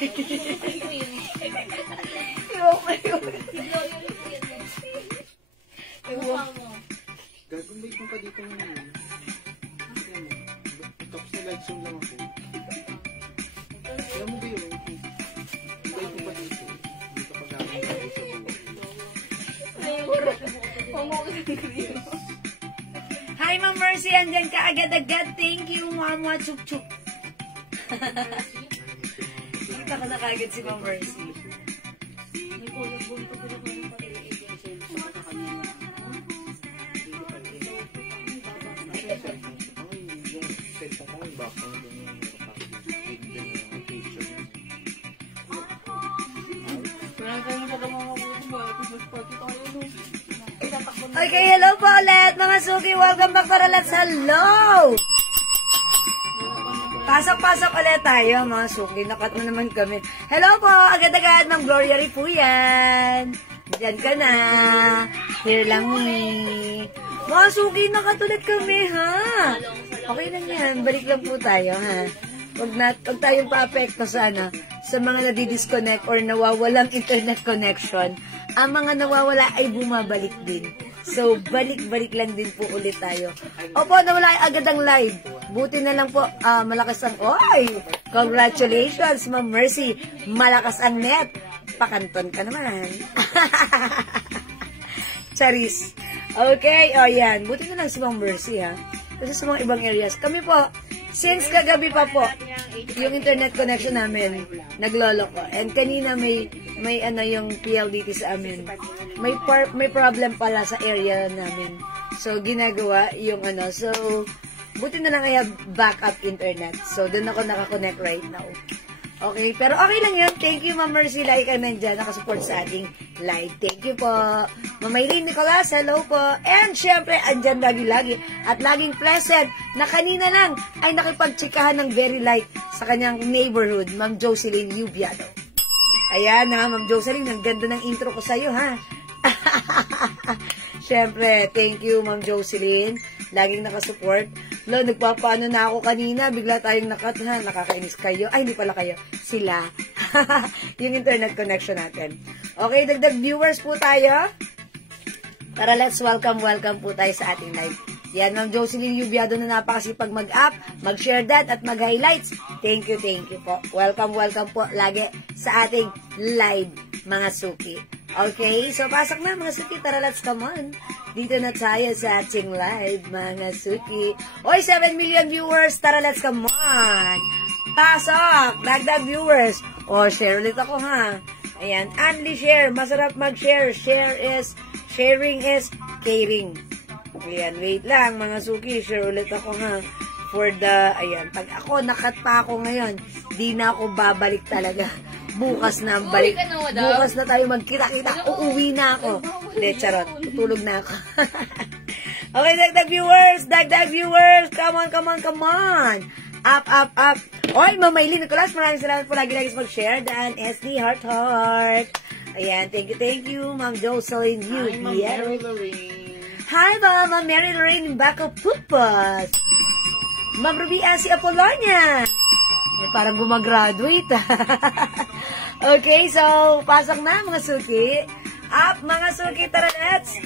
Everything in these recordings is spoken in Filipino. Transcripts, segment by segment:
Gagawin mo pa dito ngayon. Tapos na live zoom lang ako. Alam mo ba yun? Gagawin mo pa dito. Hindi ka pag-gagawin sa buwan. Hi, Ma'am Mercy. Andyan ka agad-agad. Thank you, Mama Chup-Chup. Kita ko na kaagad si Ma'am Mercy. Okay, hello po ulit mga suki. Welcome back para let's hello! Pasok-pasok ulit tayo mga suki. Nakat mo naman kami. Hello po, agad-agad ng Gloria Ri po yan. Diyan ka na. Here lang ni. Mga suki, nakatulit kami ha. Okay lang yan. Balik lang po tayo ha. Huwag tayong pa-apekto sa mga nadidisconnect or nawawalang internet connection. Ang mga nawawala ay bumabalik din. So, balik-balik lang din po ulit tayo. Opo, nawala agad ang live. Buti na lang po, malakas ang, congratulations, Ma'am Mercy. Malakas ang net. Pakanton ka naman. Charis. Okay, yan. Buti na lang si Ma'am Mercy, ha. Kasi sa mga ibang areas. Kami po, since kagabi pa po, yung internet connection namin, naglolo ko. And kanina may yung PLDT sa amin. May problem pala sa area namin. So, ginagawa yung So, buti na lang I have backup internet. So, doon ako nakakonect right now. Okay, pero okay lang yun. Thank you, Ma'am Mercy. Like ka nandyan, nakasupport sa ating live. Thank you po. Mamaylin Nicolas, hello po. And syempre, andyan lagi-lagi. At laging pleasant na kanina lang ay nakipagtsikahan ng very light sa kanyang neighborhood, Ma'am Jocelyn Yubiado. Ayan ha, Ma'am Jocelyn, ang ganda ng intro ko sa'yo ha. Syempre, thank you, Ma'am Jocelyn. Laging nakasupport. Nagpapaano na ako kanina. Bigla tayong nakakainis kayo. Ay, hindi pala kayo. Sila. Yung internet connection natin. Okay, dagdag viewers po tayo. Tara, let's welcome po tayo sa ating live. Yan, Ma'am Jocelyn Yubiado na napakasipag mag-up, mag-share that, at mag-highlights. Thank you po. Welcome po lagi sa ating live, mga suki. Okay, so pasok na mga suki. Tara, let's come on. Dito na tayo sa ating live, mga suki. Oy, 7 million viewers. Tara, let's come on. Pasok! Dagdag viewers. Share ulit ako ha. Ayan, only share. Masarap mag-share. Sharing is caring. Ayan, wait lang mga suki. Share ulit ako ha. Pag ako, nakat pa ako ngayon, di na ako babalik talaga. Bukas na balik. Bukas na tayo magkita-kita. Uuwi na ako. Hindi, charot. Tutulog na ako. Okay, dagdag viewers. Come on. Up. Oy, Mamaylin Nicolas, maraming salamat po lagi mag-share. Dan SD Heart. Ayan, thank you, Ma'am Jocelyn. Hi, Ma'am Mary Lorraine. Hi, Ma'am Mary Lorraine. Bako Pupas. Ma'am Ruby si Apollonia. Parang gumagraduate. Okay, so, pasok na mga suki. Up, mga suki, tara, let's.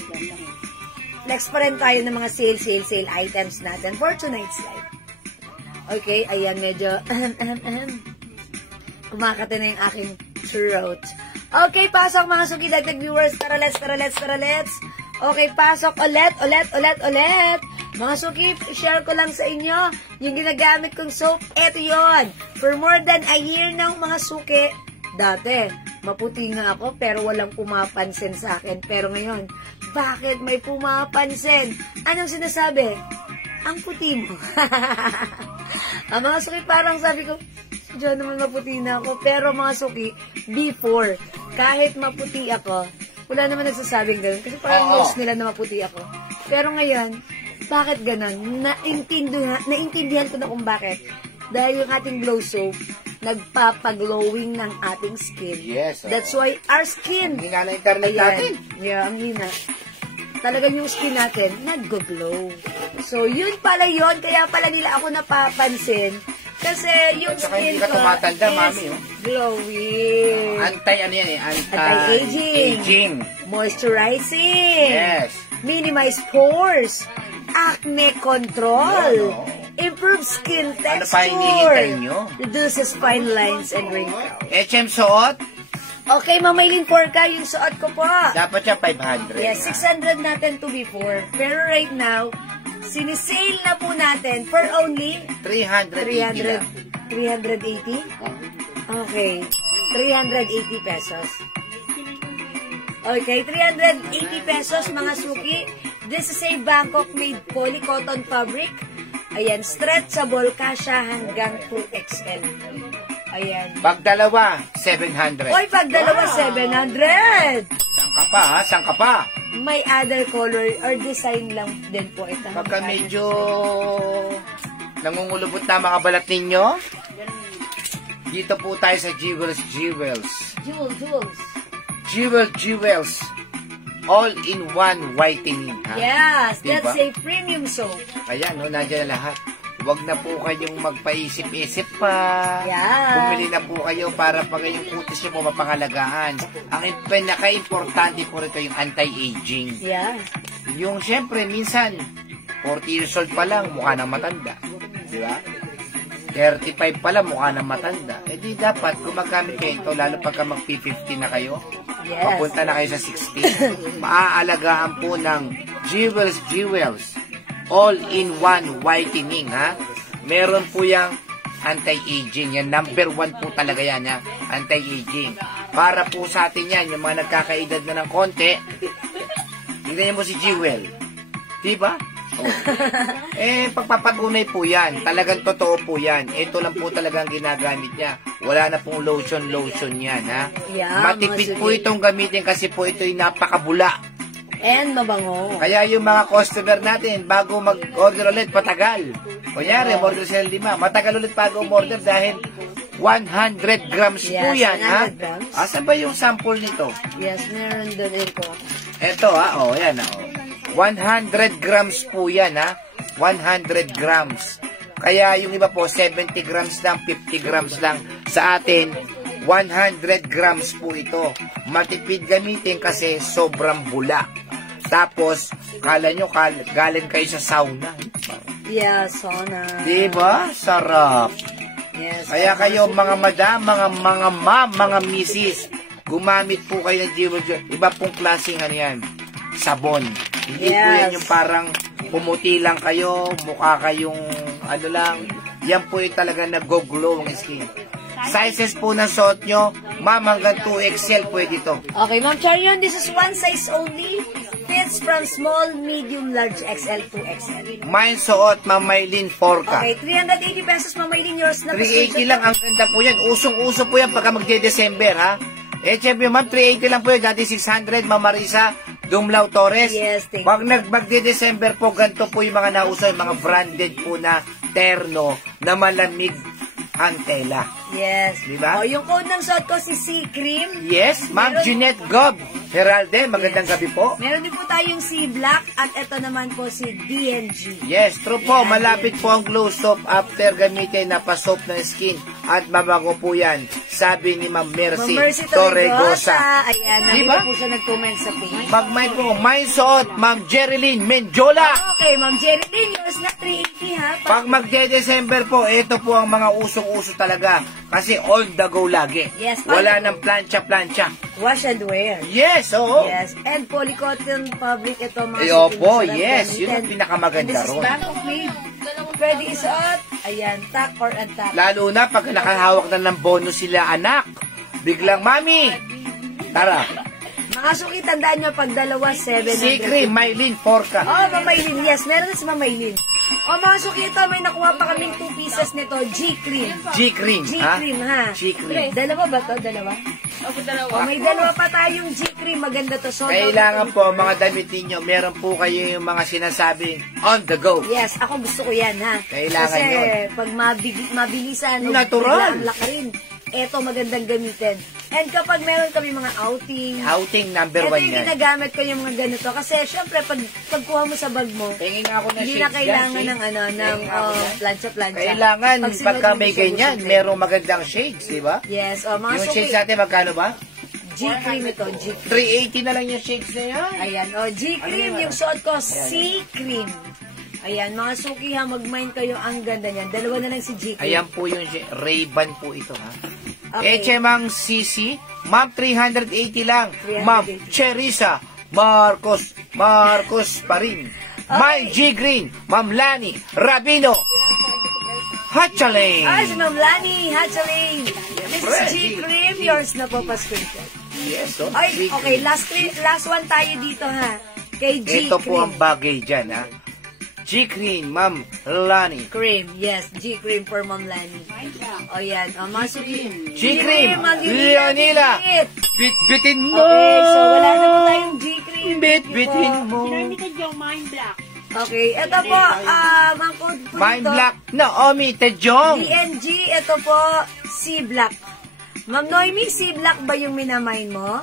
Next pa rin tayo ng mga sale items natin for tonight's live. Okay, ayan, medyo, kumakate na yung aking throat. Okay, pasok mga suki, dagdag viewers, tara, let's. Okay, pasok ulit. Mga suki, share ko lang sa inyo yung ginagamit kong soap. Ito yon. For more than a year ng mga suki. Dati, maputi nga ako pero walang pumapansin sa akin. Pero ngayon, bakit may pumapansin? Anong sinasabi? Ang puti mo. Ang mga suki, parang sabi ko, diyan naman maputi na ako. Pero mga suki, before, kahit maputi ako, wala naman nagsasabing gano'n. Kasi parang nose nila na maputi ako. Pero ngayon, bakit gano'n? Naintindihan ko na kung bakit. Dahil yung ating glow soap, nagpapaglowing ng ating skin. Yes. That's why our skin... Ang hina na internet natin. Yeah, ang hina. Talagang yung skin natin, nag-glow. So, yun pala yun. Kaya pala nila ako napapansin. Kasi yung At saka skin hindi ka ko tumatanda, is mami, oh. glowing. Ano yan eh? Anti-aging. Aging. Moisturizing. Yes. Minimize pores. Acne control. Yun, oh. Improve skin Ano texture. pa hinihintay nyo? Reduces fine lines and wrinkles. HM suot, Okay, Mamaylin Porca, yung suot ko po. dapat siya 500. Yes, ha? 600 natin to before. Pero right now, sinisale na po natin for only 380 lang. 380? Okay. 380 pesos. Okay, 380 pesos mga suki. This is a Bangkok-made polycotton fabric. Ayan, stretchable kasha hanggang 2XL. Ayan. Pag dalawa, 700. Oy, pag dalawa, 700! Saan ka pa, ha? Saan ka pa? May other color or design lang din po ito. Pagka medyo nangungulubot na mga balat ninyo, dito po tayo sa Jewels. Jewels. Jewels. All-in-one whitening, ha? Yes, Diba? that's a premium soap. Kaya, no, nandiyan na lahat. Huwag na po kayong magpaisip-isip pa. Yeah. Bumili na po kayo para pag yung kutis nyo po mapangalagaan. Ang pinaka-importante po rito yung anti-aging. Yeah. Yung syempre, minsan, 40 years old pa lang, mukha nang matanda. Di ba? 35 pa lang, mukha nang matanda. Eh di dapat, gumagamit kayo ito, lalo pagka mag-50 na kayo. Yes. Papunta na kayo sa 60. Maaalagaan po ng Jewels. All-in-one whitening, ha? Meron po yung anti-aging. Yan, number 1 po talaga yan, ha? Anti-aging. Para po sa atin yan, yung mga nagkakaedad na ng konti, tignan mo si Jewel. Diba? Oh. Pagpapatunay po yan. Talagang totoo po yan. Ito lang po talagang ginagamit niya. Wala na pong lotion yan, ha? Yeah, matipid po itong gamitin kasi po ito'y napakabula. And mabango. Kaya yung mga customer natin, bago mag-order ulit, patagal. Kunyari, order sila 5, matagal ulit bago umorder dahil 100 grams po Yes, yan, ha? 100 grams. Asan ba yung sample nito? Yes, meron doon po. Ito, ha? O, yan, ha? 100 grams po yan, ha? 100 grams. Kaya yung iba po, 70 grams lang, 50 grams lang. Sa atin, 100 grams po ito. Matipid gamitin kasi sobrang bula. Tapos, kala nyo, galing kayo sa sauna. Yeah, sauna. Diba? Sarap. Yes. Kaya kayo, mga madam, mga ma'am, mga misis, gumamit po kayo ng Jewels. Iba pong klaseng ano yan, sabon. Hindi po yan yung parang pumuti lang kayo, mukha kayong ano lang. Yan po yung talaga nag-glow ang skin. Sizes po ng suot nyo, ma'am, hanggang 2XL pwede to. Okay, Ma'am Charion, this is one size only. Fits from small, medium, large, XL to XL. Mine suot, Ma'am Maylin Porca. Okay, 380 pesos, Mamaylin, yours na. 380 lang, ang ganda po yan. Usong-uso po yan pagka magde-December, ha? Siyempre, ma'am, 380 lang po yan. Dati 600, Ma'am Marisa Dumlao Torres. Yes, thank you. Pag magde-December po, ganito po yung mga nauso, yung mga branded po na terno na malamig ang tela. Yes. Diba? O, yung code ng suot ko, si C-Cream. Yes, Ma'am Jeanette Gob. Heralde, magandang gabi po. Meron din po tayong si Black at ito naman po si DNG. Yes, true po. Malapit po ang glow soap after gamitin na pa-soap ng skin. At mabango po yan. Sabi ni Ma'am Mercy Torregosa. Ayan, Diba? nandito po siya nag-comment sa page. Mag-mind po, may suot, Ma'am Jerilyn Menjola. Okay, Ma'am Jerilyn, yours na 380 ha. Pag magde-December po, ito po ang mga usong-uso talaga. Kasi on the go lagi. Yes, Wala nang plancha-plancha. Wash and wear. Yes, oo. Yes, and polycotton fabric ito mga Ay, opo, suki na yes. gamitin. Yun ang pinakamaganda And this is ron. Bangkok made. Pwede isuot. Ayan, tack or untap. Lalo na pag nakahawak na ng bonus sila anak. Biglang, Mami, tara. Mga suki, tandaan nyo, pag dalawa, 700. Secret, Maylin Porca. Oh, Mamaylin, yes. Meron na si Mamaylin. O mga suki, ito, may nakuha pa kaming 2 pieces nito. G-Cream. G-Cream, ha? G-Cream, ha? G-Cream. Dalawa ba to? Dalawa? O, may dalawa pa tayong G-Cream. Maganda to. So, Kailangan po, mga damit ninyo, meron po kayo yung mga sinasabing on the go. yes, ako gusto ko yan, ha? Kailangan Kasi, yun. pag mabilisan, Natural. ang lakarin. Eto, magandang gamitin. And kapag meron kami mga outing, Outing number ito 1 yung yan. ginagamit ko yung mga ganito. Kasi, syempre, pagkuha mo sa bag mo, Tingin nga ako na hindi shades na kailangan yan, ng, ng plancha-plancha. Kailangan, Pag pagka sinunod may mo sa ganyan, susunod. merong magandang shades, di ba? Yes, mga Yung suki. shades natin, magkano ba? G-cream ito, G-cream. 380 na lang yung shades na yan. Ayan, G-cream, Ano yan? yung suot ko, C-cream. Ayan, mga suki ha, mag-mind kayo, ang ganda niyan. Dalawa na lang si G-cream. Ayan po yung Ray-Ban po ito, ha? Okay. Mang CC, ma'am, 380 lang. 380. Ma'am, Cherisa, Marcos pa rin. Ma'am G. Green, Ma'am Lani, Rabino, Hatchaling. Ah, si Ma'am Lani, Hatchaling. This is Fresh. G-cream, yours na po pa-screenshot. Yes, oh. Ay, G. okay, last one tayo dito ha. Kay G-cream. Ito po ang bagay dyan, ha? G. Green, Ma'am Lani. Cream, yes, G-cream for Ma'am Lani. O yan, mga suki. G-cream, Ma'am Leonila. Bit. Bit-bitin mo. Okay, so wala na po tayong G-cream. Bit-bitin mo. Limited yung mind black. Okay, ito po, ang code po Mind dito, Black, Naomi Tejong. DNG, ito po, C-Black. Ma'am Noemi, C-Black ba yung minamine mo?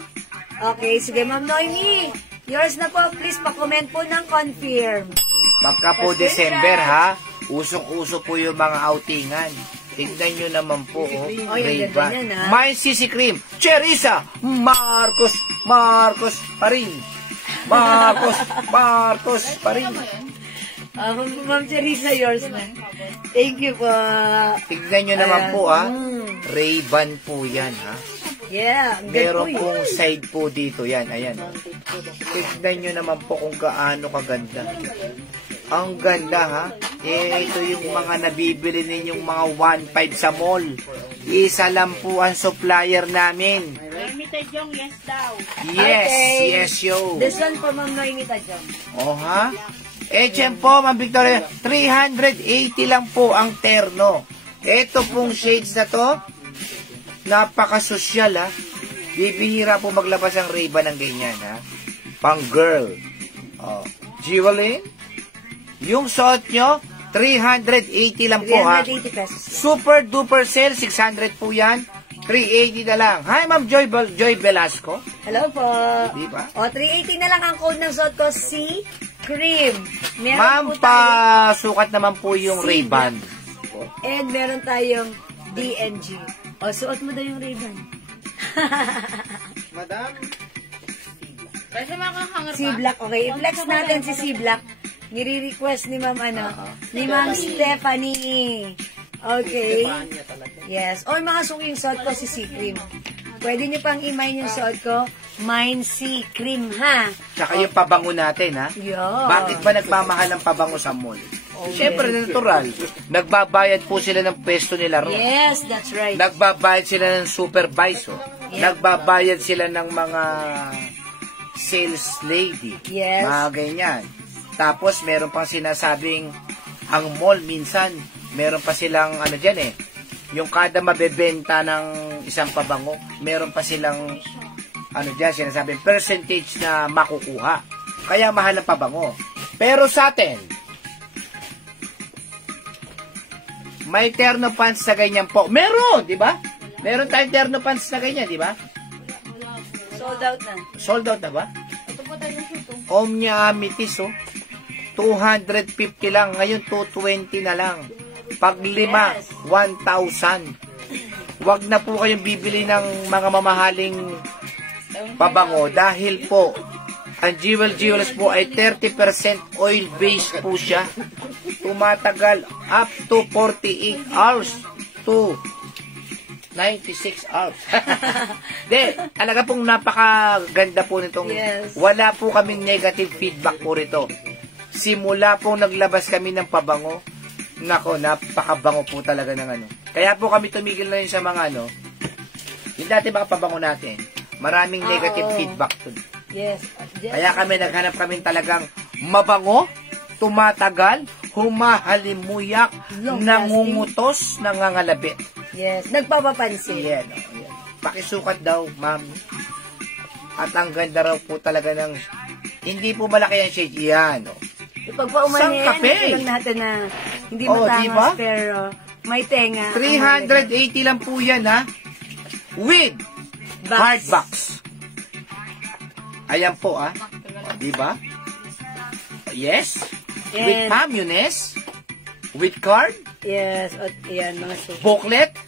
Okay, sige Ma'am Noemi. Yours na po, please pa-comment po ng confirm. Pagka po December, ha? Usong-uso po yung mga outingan. Tignan nyo naman po, oh. Oh, yung Ray-Ban. ganda yan, ha? My CC Cream, Cherisa, Marcos pa rin. Marcos pa rin. Ma'am Teresa, yours na. Thank you po. Tignan nyo naman Ayan. po, ha? Mm. Ray-Ban po yan, ha? Yeah, ang Meron good po pong side po dito, yan, ayan. Oh. Tignan nyo naman po kung gaano kaganda. Ang ganda, ha? Ito yung mga nabibili ninyong mga 1.5 sa mall. Isa lang po ang supplier namin. Limited yung yes daw. Yes, Okay. yes, yo. This one for Ma'am Noemi Tajong. Oh, ha? HM po, Ma'am Victoria, 380 lang po ang terno. Ito pong shades na to, napaka-sosyal, ha? Bibihira po maglabas ang Ray-Ban ng ganyan, ha? Pang girl. Oh. Jewelin, yung suot nyo, 380 lang po, ha? 380 pesos. Super duper sale, 600 po yan. 380 na lang. Hi, Ma'am Joy Velasco. Hello po. Di ba? O, 380 na lang ang code ng suot ko, C-Cream. Meron Ma'am, po tayo, pasukat naman po yung Ray-Ban. and meron tayong DNG. O, suot mo daw yung Ray-Ban. Madam, Kasi makahangar C-Black, okay. I-flex natin si C-Black. Nire-request ni Ma'am ni Ma'am Stephanie. Okay. Yes. O, mga suking suot ko si C-Cream. Pwede niyo pang i-mine yung suot ko. Mine C-Cream, ha? tsaka yung pabango natin, ha? Yeah. Bakit ba nagmamahal ang pabango sa mall? Siyempre, natural. Nagbabayad po sila ng pwesto nila ron. Yes, that's right. Nagbabayad sila ng supervisor. Yeah. Nagbabayad sila ng mga sales lady. Yes. Mga ganyan. Tapos, meron pang sinasabing ang mall minsan, meron pa silang ano dyan eh, yung kada mabebenta ng isang pabango, meron pa silang ano dyan, sinasabing percentage na makukuha. Kaya mahal ang pabango. Pero sa atin, may terno pants na ganyan po. Meron, di ba? Meron tayong terno pants na ganyan, di ba? Sold out na. Sold out na ba? Omnia Amethyst, oh. 250 lang. Ngayon, 220 na lang. Pag lima, 1,000. Huwag na po kayong bibili ng mga mamahaling pabango dahil po, ang Jewels po ay 30% oil-based po siya. Tumatagal up to 48 hours to 96 hours. De, talaga pong napakaganda po nitong, Yes. wala po kaming negative feedback po rito. Simula pong naglabas kami ng pabango, nako, napakabango po talaga ng ano. Kaya po kami tumigil na rin sa mga ano, yung dati mga pabango natin, maraming negative feedback to. Yes. Kaya kami naghanap kami talagang mabango, tumatagal, humahalimuyak, Long nangungutos, nangangalabit. Yes. Nagpapapansin. Yan, oh, yan. Pakisukat daw, ma'am. At ang ganda raw po talaga ng, hindi po malaki ang shade. Yan, oh. Pag paumanin, Sangkape. ito natin na hindi Oh, matangos, diba? pero may tenga. 380 lang po yan, ha? With Hard box. Ayan po, O, diba? Yes. With And- pamunes. With card. Yes, o, ayan, mga suki. Booklet. O,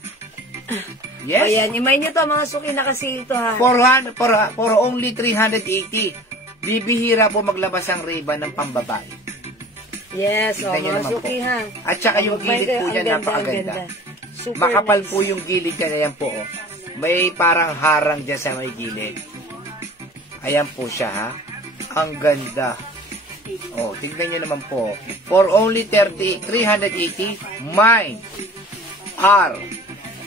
Yes. ayan, imay nyo to, mga suki, nakasale to, ha. For only 380. Bibihira po maglabas ang Ray-Ban ng pambabae. Yes, o, Tignan nyo mga naman suki, po. ha. At saka yung Magmay gilid kayo, po ang niya, ganda, napakaganda. ang ganda. Super Makapal nice. po yung gilid niya. Ayan po, o. May parang harang dyan sa may gilid. Ayan po siya, ha. Ang ganda. Oh, tignan niyo naman po. For only 380, mine are,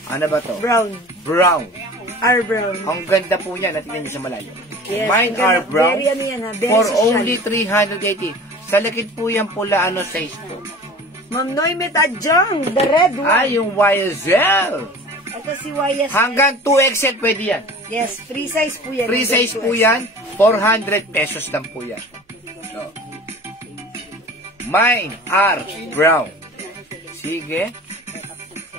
ano ba to? Brown. Brown. R brown. Ang ganda po niya. Natignan niyo sa malayo. Yes, Mine ang ganda. are brown. Very ano yan, ha. Very For social. only 380. Sa likid po yan pula, ano size po? Ma'am Noy Metadjong, the red one. Ay, yung YSL. Ito si YS. Hanggang 2XL pwede yan. Yes, free size po yan. Free Hanggang size po 2X. yan. 400 pesos lang po yan. So, mine are brown. Sige.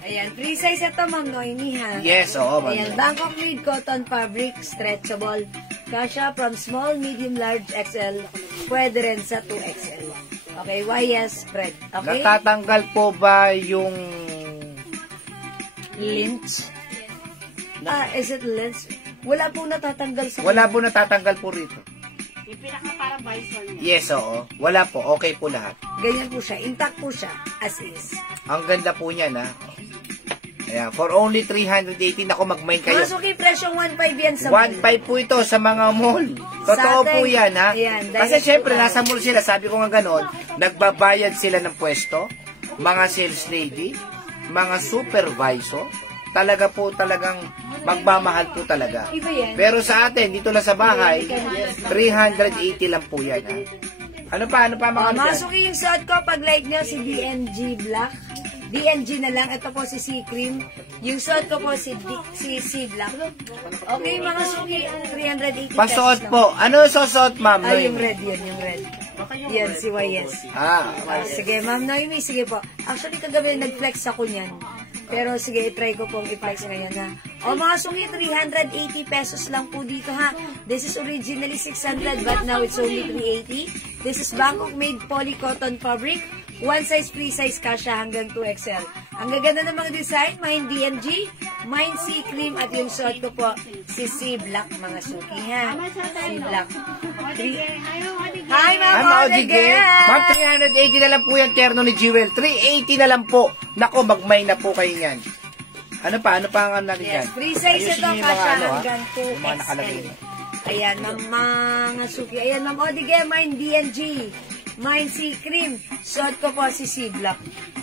Ayan, free size ito, Ma'am Noemi, ha. Yes, oo. Ayan, Bangkok made cotton fabric, stretchable. Kasha from small, medium, large, XL. Pwede rin sa 2XL. Okay, YS spread. Okay? Natatanggal po ba yung... Lynch. Is it lynch? Wala pong natatanggal sa... Wala po natatanggal po rito. Yung pinaka para visor niya. Yes, oo. Wala po. Okay po lahat. Ganyan po siya. Intact po siya. As is. Ang ganda po niyan, ha. Ayan, for only 380, ako mag-mine kayo. Mga suki, presyong 1.5 yan sa mall. 1.5 po ito sa mga mall. Totoo Sa atin, po yan, ha? ayan, dahil Kasi syempre, po, nasa mall sila. Sabi ko nga ganon, nagbabayad sila ng pwesto, mga sales lady, mga supervisor, talagang magmamahal po talaga. Iba yan. Pero sa atin, dito lang sa bahay, 380 lang po yan, ha? Ano pa mga Mga dyan? suki, yung suot ko, pag like nyo, si DNG Black. DNG na lang. Ito po si C Cream. Yung suot ko po si C Black. Okay, mga suki, 380 pesos Pasuot lang. po. Ano susuot, ma'am? Ah, yung Noemi? red yun, yung red. Yan, si YS. Ah, Sige, Ma'am Noemi, sige po. Actually, kagabi nag-flex ako niyan. Pero sige, try ko pong i-flex ngayon, ha. O mga suki, 380 pesos lang po dito, ha. This is originally 600, but now it's only 380. This is Bangkok made poly cotton fabric. One size, free size kasha hanggang 2XL. Ang gaganda ng mga design, mine DMG, mine C Cream, at yung suot ko po, si C Black, mga suki, ha. C Black. Hi, Ma'am Odige. Ma'am, 380 na lang po yan, terno ni Jewel. 380 na lang po. Nako, mag-mine na po kayo yan. Ano pa ang natin yan? Yes, free size Ayusin ito, niyo yung mga kasha ano, ha? hanggang Yung mga nakalagay 2XL. mo. Ayan, mga suki. Ayan, Ma'am Odige, mine DNG. Mine C Cream. Suot ko po si C Black.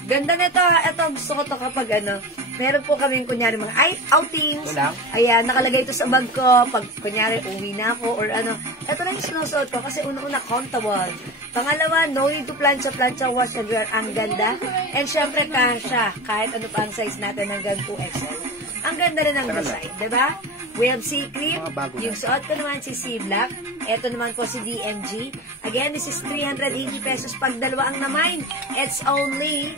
Ganda nito, ha. Ito, gusto ko to kapag ano. Meron po kami, kunyari, mga outings. Wala. Ayan, nakalagay ito sa bag ko. Pag, kunyari, uwi na ako or ano. Ito lang yung sinusuot ko kasi una-una, comfortable. Pangalawa, no need to plancha, wash and wear. Ang ganda. And syempre, kasha. Kahit ano pa ang size natin hanggang 2XL. Ang ganda rin ng design, diba? We have C Cream. Mga bago Yung na. suot ko naman si C Black. Ito naman po si DMG. Again, this is 380 pesos. Pag dalawa ang na-mine, it's only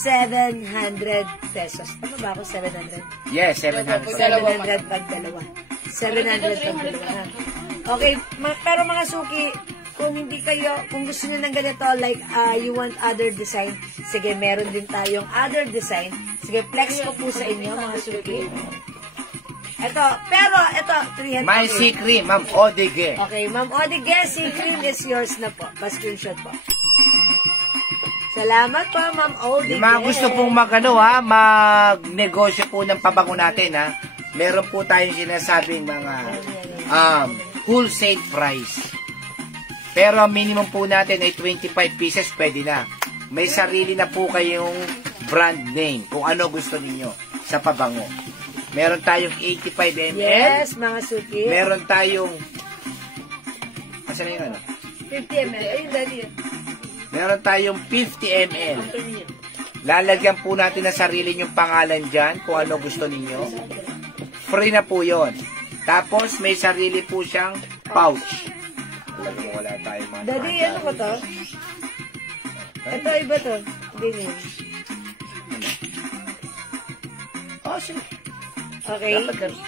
700 pesos. Tama ba ako? 700? Yes, 700. 700 pag dalawa. 700 pag dalawa. ha? Okay, pero mga suki, kung hindi kayo, kung gusto nyo ng ganito, like, you want other design, sige, meron din tayong other design. Sige, flex ko po sa inyo, mga suki. Ito, pero, ito, 300. My C Cream, Ma'am Odige. Okay, Ma'am Odige, si Cream is yours na po. Pa-screenshot po. Salamat po, Ma'am Odige. Yung mga gusto pong magnegosyo po ng pabango natin, ha? Meron po tayong sinasabing mga wholesale price. Pero ang minimum po natin ay 25 pieces, pwede na. May sarili na po kayong brand name kung ano gusto ninyo sa pabango. Meron tayong 85 ml. Yes, mga suki. Meron tayong... Asan na yung ano? 50 ml. Ayun, dali. Meron tayong 50 ml. Lalagyan po natin ng sarili nyong pangalan dyan kung ano gusto ninyo. Free na po yon. Tapos may sarili po siyang pouch. Wala tayo mga... Daddy, ano ko to? Ito, iba to. Ganyan. Oh, sige. Okay. Dapat ganun.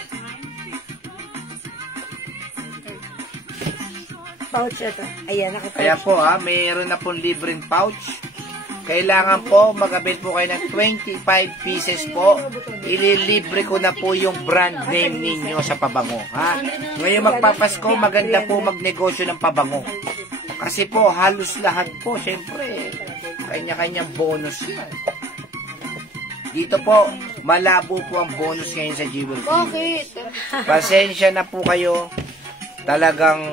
pouch ito. Ayan, naka-pouch. Kaya po mayroon na pong libreng pouch. Kailangan po mag-abit po kayo ng 25 pieces po. Ililibre ko na po yung brand name ninyo sa pabango. Ha? Ngayon magpapasko, maganda po magnegosyo ng pabango. Kasi po, halos lahat po, syempre, kanya-kanyang bonus yan. Dito po, malabo po ang bonus ngayon sa Jewel. Bakit? Pasensya na po kayo. Talagang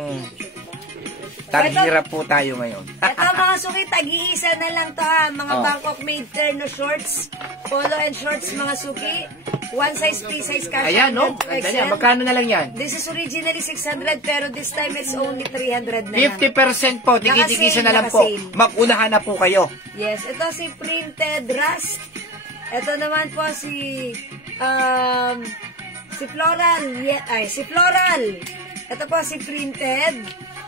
taghirap po tayo ngayon. Ito mga suki, tag-iisa na lang to ha. Mga Bangkok made terno shorts, polo and shorts mga suki. One size, free size cash. Ayan, no? Ganda niya. Magkano na lang yan? This is originally 600 pero this time it's only 300 na lang. 50% po. Tigit-tigisa na lang po. Nakasale. Mag-unahan na po kayo. Yes, ito si Printed Rust. Ito naman po si Floral. Si Floral. Ito po si Printed.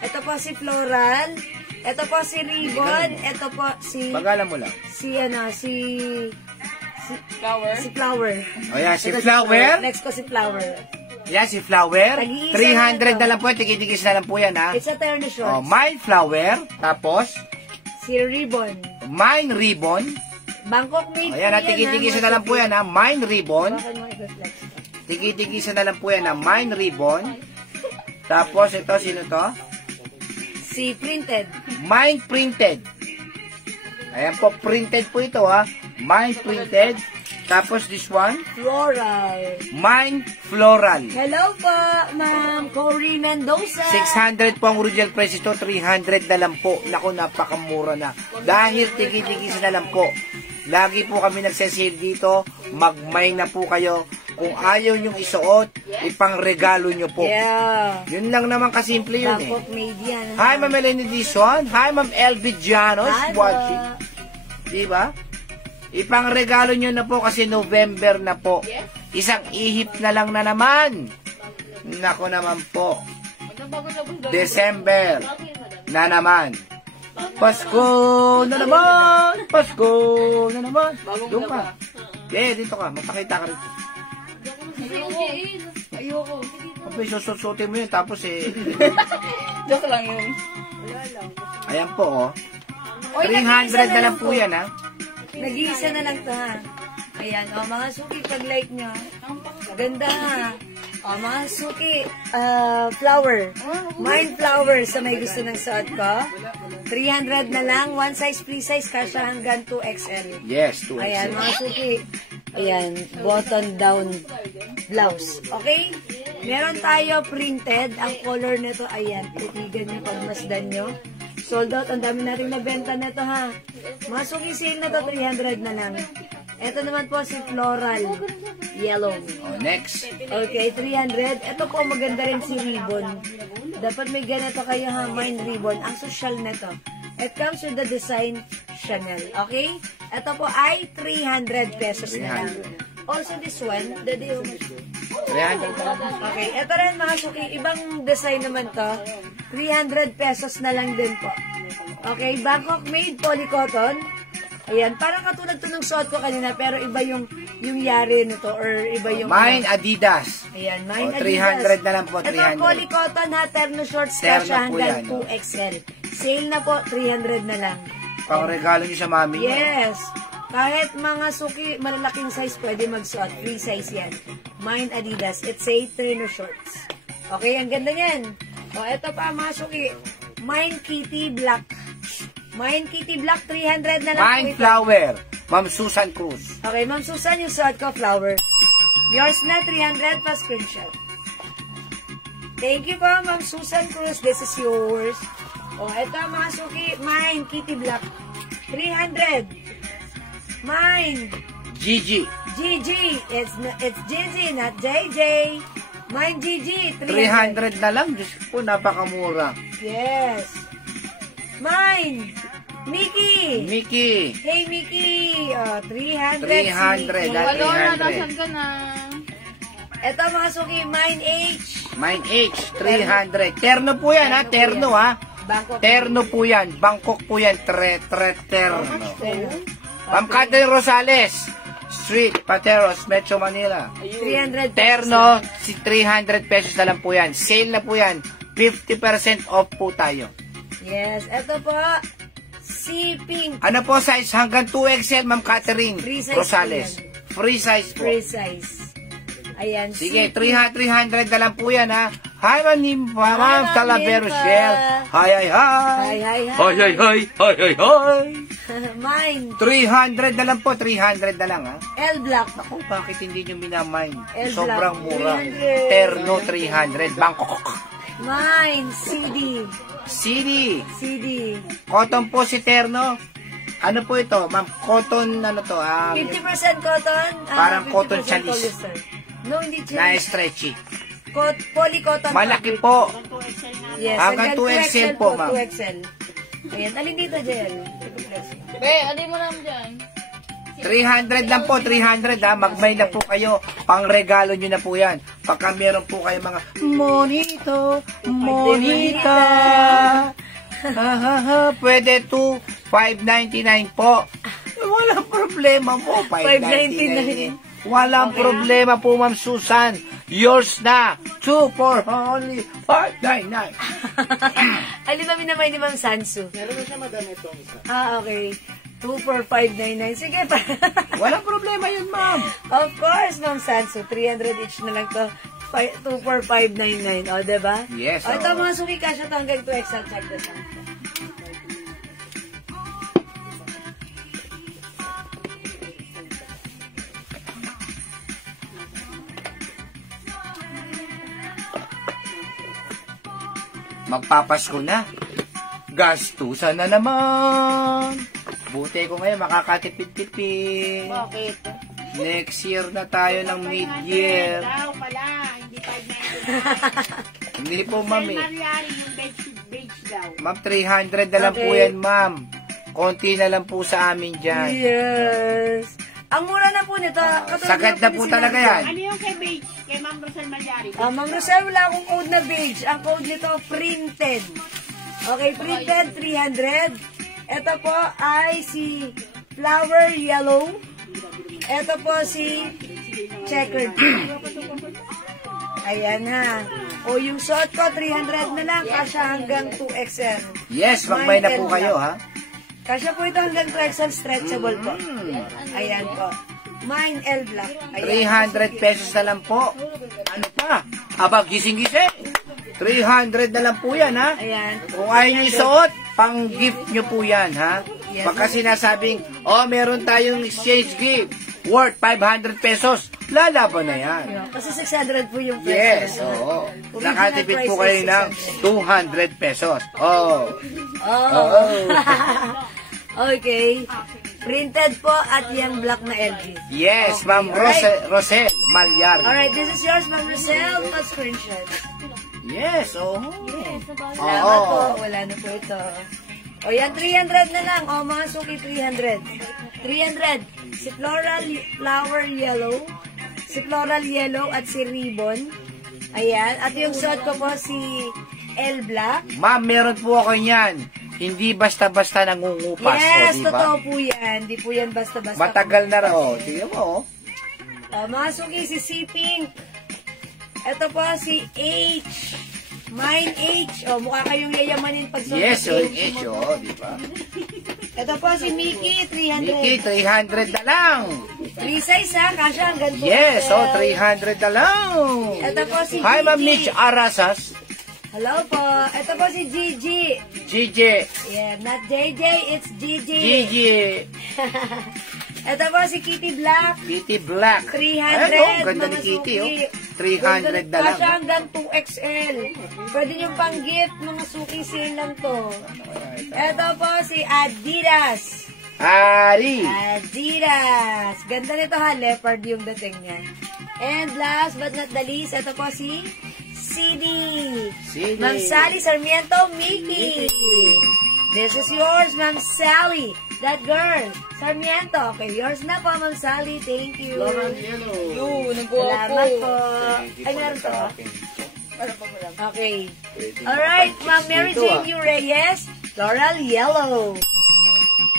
Ito po si Floral. Ito po si Ribbon. Ito po si... Bagalan mo lang. Si Flower. Si Flower. O yan, si Ito Flower. Next ko si Flower. Yan, si Flower. Tag-iisa 300 na na lang po. Tigit-tigisa na lang po yan, ha? It's a terno shorts. My Flower. Tapos, Si Ribbon. Mine Ribbon. Bangkok made. O yan, tigit-tigisa na lang po yan, ha? Mine Ribbon. Bakit mo i-flex? Tigit-tigisa na lang po yan, ha? Mine Ribbon. Tapos, ito, sino to? Si Printed. Mine Printed. Ayan po, printed po ito, ha? Mine Printed. Tapos, this one, Floral. Mine Floral. Hello po, Ma'am Cory Mendoza. 600 po ang original price ito, 300 na lang po. Naku, napakamura na. Dahil tigit-tigisa na lang po. Lagi po kami nagsasale dito. Mag-mine na po kayo. Kung ayaw nyong isuot, ipang-regalo nyo po. Yeah. Yun lang naman kasimple yun eh. Bangkok made yan. Hi, Ma'am Eleni Dizon. Hi, Ma'am LB Janos. Hi, Watching. Diba? Ipang-regalo nyo na po kasi November na po. Isang ihip na lang na naman. Nako naman po. December na naman. Pasko na naman. Pasko na naman. Doon ka. Dito ka. Mapakita ka rin. Ayoko. Kapag susut-sutin mo yun, tapos Joke lang yun. ayan po, 300 na lang po yan, ha? Nag-iisa na lang to ha. Ayan, mga suki, pag-like nyo. Ganda ha. Mga suki, flower. Mine flower sa may gusto ng suot ko. 300 na lang. One size, free size, kasha hanggang 2XL. Yes, 2 Ayan, mga suki. Ayan, button down blouse. Okay? Meron tayo printed. Ang color nito, ayan. Titigan nyo, pagmasdan nyo. Sold out. Ang dami na rin nabenta nito ha. Mga suki sale na to, 300 na lang. Ito naman po si Floral Yellow. Next. Okay, 300. Ito po, maganda rin si Ribbon. Dapat may ganito kayo ha, Mine Ribbon. Ang social nito. It comes with the design Chanel. Okay? Ito po ay 300 pesos na lang. Also this one, the day of 300 na lang. Okay, ito rin mga suki, ibang design naman to. 300 pesos na lang din po. Okay, Bangkok made polycotton. Ayan, parang katulad to ng suot ko kanina, pero iba yung yari nito, or iba yung... Mine Adidas. Ayan, Mine Adidas. 300 na lang po, 300. Ito, polycotton ha, terno shorts Terno kasha po hanggang yan. 2XL. Sale na po, 300 na lang. Pang regalo nyo sa mami. Yes. Kahit mga suki, malalaking size, pwede magsuot. Free size yan. Mine Adidas. It's a terno shorts. Okay, ang ganda niyan. O, ito pa mga suki. Mine Kitty Black. Mine Kitty Black, 300 na lang. Mine Flower. Ma'am Susan Cruz. Okay, Ma'am Susan, yung suot ko, flower. Yours na, 300 pa screenshot. Thank you po, Ma'am Susan Cruz. This is yours. O, ito mga suki. Mine Kitty Black. 300. Mine. Gigi. Gigi. It's Gigi, not JJ. Mine Gigi. 300 na lang. Diyos po, napakamura. Yes. Mine. Mickey. Mickey. Hey, Mickey. 300. 300. Walo na, 300. nasan ka na? Ito mga suki. Mine H. Mine H. 300. Terno po yan, ha? Terno, ha? Bangkok. Terno po yan. Bangkok po yan. Terno. Ma'am Catherine Rosales. Street, Pateros, Metro Manila. 300 Terno, si 300 pesos na lang po yan. Sale na po yan. 50% off po tayo. Yes, ito po, si Pink. Ano po size? Hanggang 2XL, Ma'am Catherine Free size Rosales. po yan. Free size po. Free size. Ayan, Sige, si Pink. 300 na lang po yan, ha? Hi, Ma'am Nimpa, Ma'am Ma'am Talavero Nimpa. Shell. Hi, hi, hi. Hi, hi, hi. Hi, hi, hi. Hi, hi, hi. Mine, 300 na lang po, 300 na lang, ha? L Black. Naku, bakit hindi nyo minamine? El Sobrang Black, mura. 300. Terno, 300. Bangkok. Mine, CD. CD. Cotton po si Terno. Ano po ito, ma'am? Cotton, ano to? 50% cotton. Parang 50% cotton chalis. polyester. No, hindi Na chalis. stretchy. Polycotton. Malaki fabric. po. Yes, Hanggang 2XL po, ma'am. 2XL. Ayan, alin dito, Jel? Be, alin mo naman dyan. 300 lang po, 300 ha. Magmay na po kayo. Pang regalo nyo na po yan. Pagka meron po kayo mga monito. Pwede 599 po. Walang problema po. 599. Walang problema po, Ma'am Susan. Yours na. 2 for only 599. Alin namin naman ni Ma'am Sansu. Meron na siya madam itong isa. Okay. 2 for 599. Sige pa. Walang problema yun, ma'am. Of course, Ma'am Sansu. 300 each na lang to. 2 for 599. O, diba? Yes, O, ito oo. mga suki kasya to hanggang 2XL. Check this out. Magpapasko na. Gastusan na naman. Buti ko ngayon makakatipid-tipid. Bakit? Next year na tayo ng mid-year. Daw pala, hindi 599. Hindi po, ma'am eh. Mariari yung beige daw. Ma'am, 300 na lang po Okay. yan, ma'am. Konti na lang po sa amin dyan. Yes. Ang mura na po nito. katulad Sagad na po po ni talaga sinabi ko. yan. Ano yung kay beige? Kay Ma'am Rosel Mariari? Ma'am Rosel, wala akong code na beige. Ang code nito, printed. Okay, printed, 300. Ito po ay si flower yellow. Ito po si checkered. Ayan ha. O yung short ko, 300 na lang. Kasya hanggang 2XL. Yes, magmay na po kayo, ha? Kasya po ito hanggang 2XL, stretchable po. Ayan po. Mine L Black. Ayan. 300 pesos na lang po. Ano pa? Aba, gising-gising. 300 na lang po yan, ha? Ayan. Kung ayaw nyo isuot, pang-gift nyo po yan, ha? Yes. Pagka sinasabing, oh, meron tayong exchange gift worth 500 pesos, lalaban na yan. Kasi 600 po yung Yes, price. oo. Original Nakatipid po price kayo is ng 200 pesos. Oh. Oh. Okay. Printed po at yung black na LG. Yes, Okay, Ma'am alright. Rosel Malyari. Alright, this is yours, Ma'am Rosel. Pa-screenshot. Yes, oh. Salamat po. Wala na po ito. O yan, 300 na lang. O mga suki, 300. 300. Si flower yellow. Si floral yellow at si ribbon. Ayan. At yung suot ko po si L Black. Ma'am, meron po ako niyan. Hindi basta-basta nangungupas. Yes, o, diba? totoo po yan. Hindi po yan basta-basta. Matagal na rin. Oh, tingnan mo, oh. Mga suki, si C Pink. Ito po si H. Mine H. O, mukha kayong yayamanin pag suot. Yes, ng oh, H. yes, oh, diba? Ito po si Mickey, 300. Mickey, 300 na lang. Free size ha, kasha hanggang 2. Yes, oh, 300 na lang. Ito po si Hi, Ma'am Gigi. Mitch Arasas. Hello po. Ito po si Gigi. Gigi. Yeah, not JJ, it's Gigi. Gigi. Ito po si Kitty Black. Kitty Black. 300. Ayun, oh, ganda ni mga Kitty, suki. oh. 300 na lang. Kasha hanggang 2XL. Pwede nyo pang gift, mga suki sale lang to. Ito po si Adidas. Ari. Adidas. Ganda nito ha, leopard yung dating niya. And last but not the least, ito po si CD. CD. Ma'am Sally Sarmiento Mickey. This is yours, Ma'am Sally. That girl. Sarmiento. Okay, yours na po, Ma'am Sally. Thank you. Yun, nagkuha po. Salamat po. Ay, meron to. Okay. Alright, Ma'am Mary Jane U. Reyes. Floral Yellow.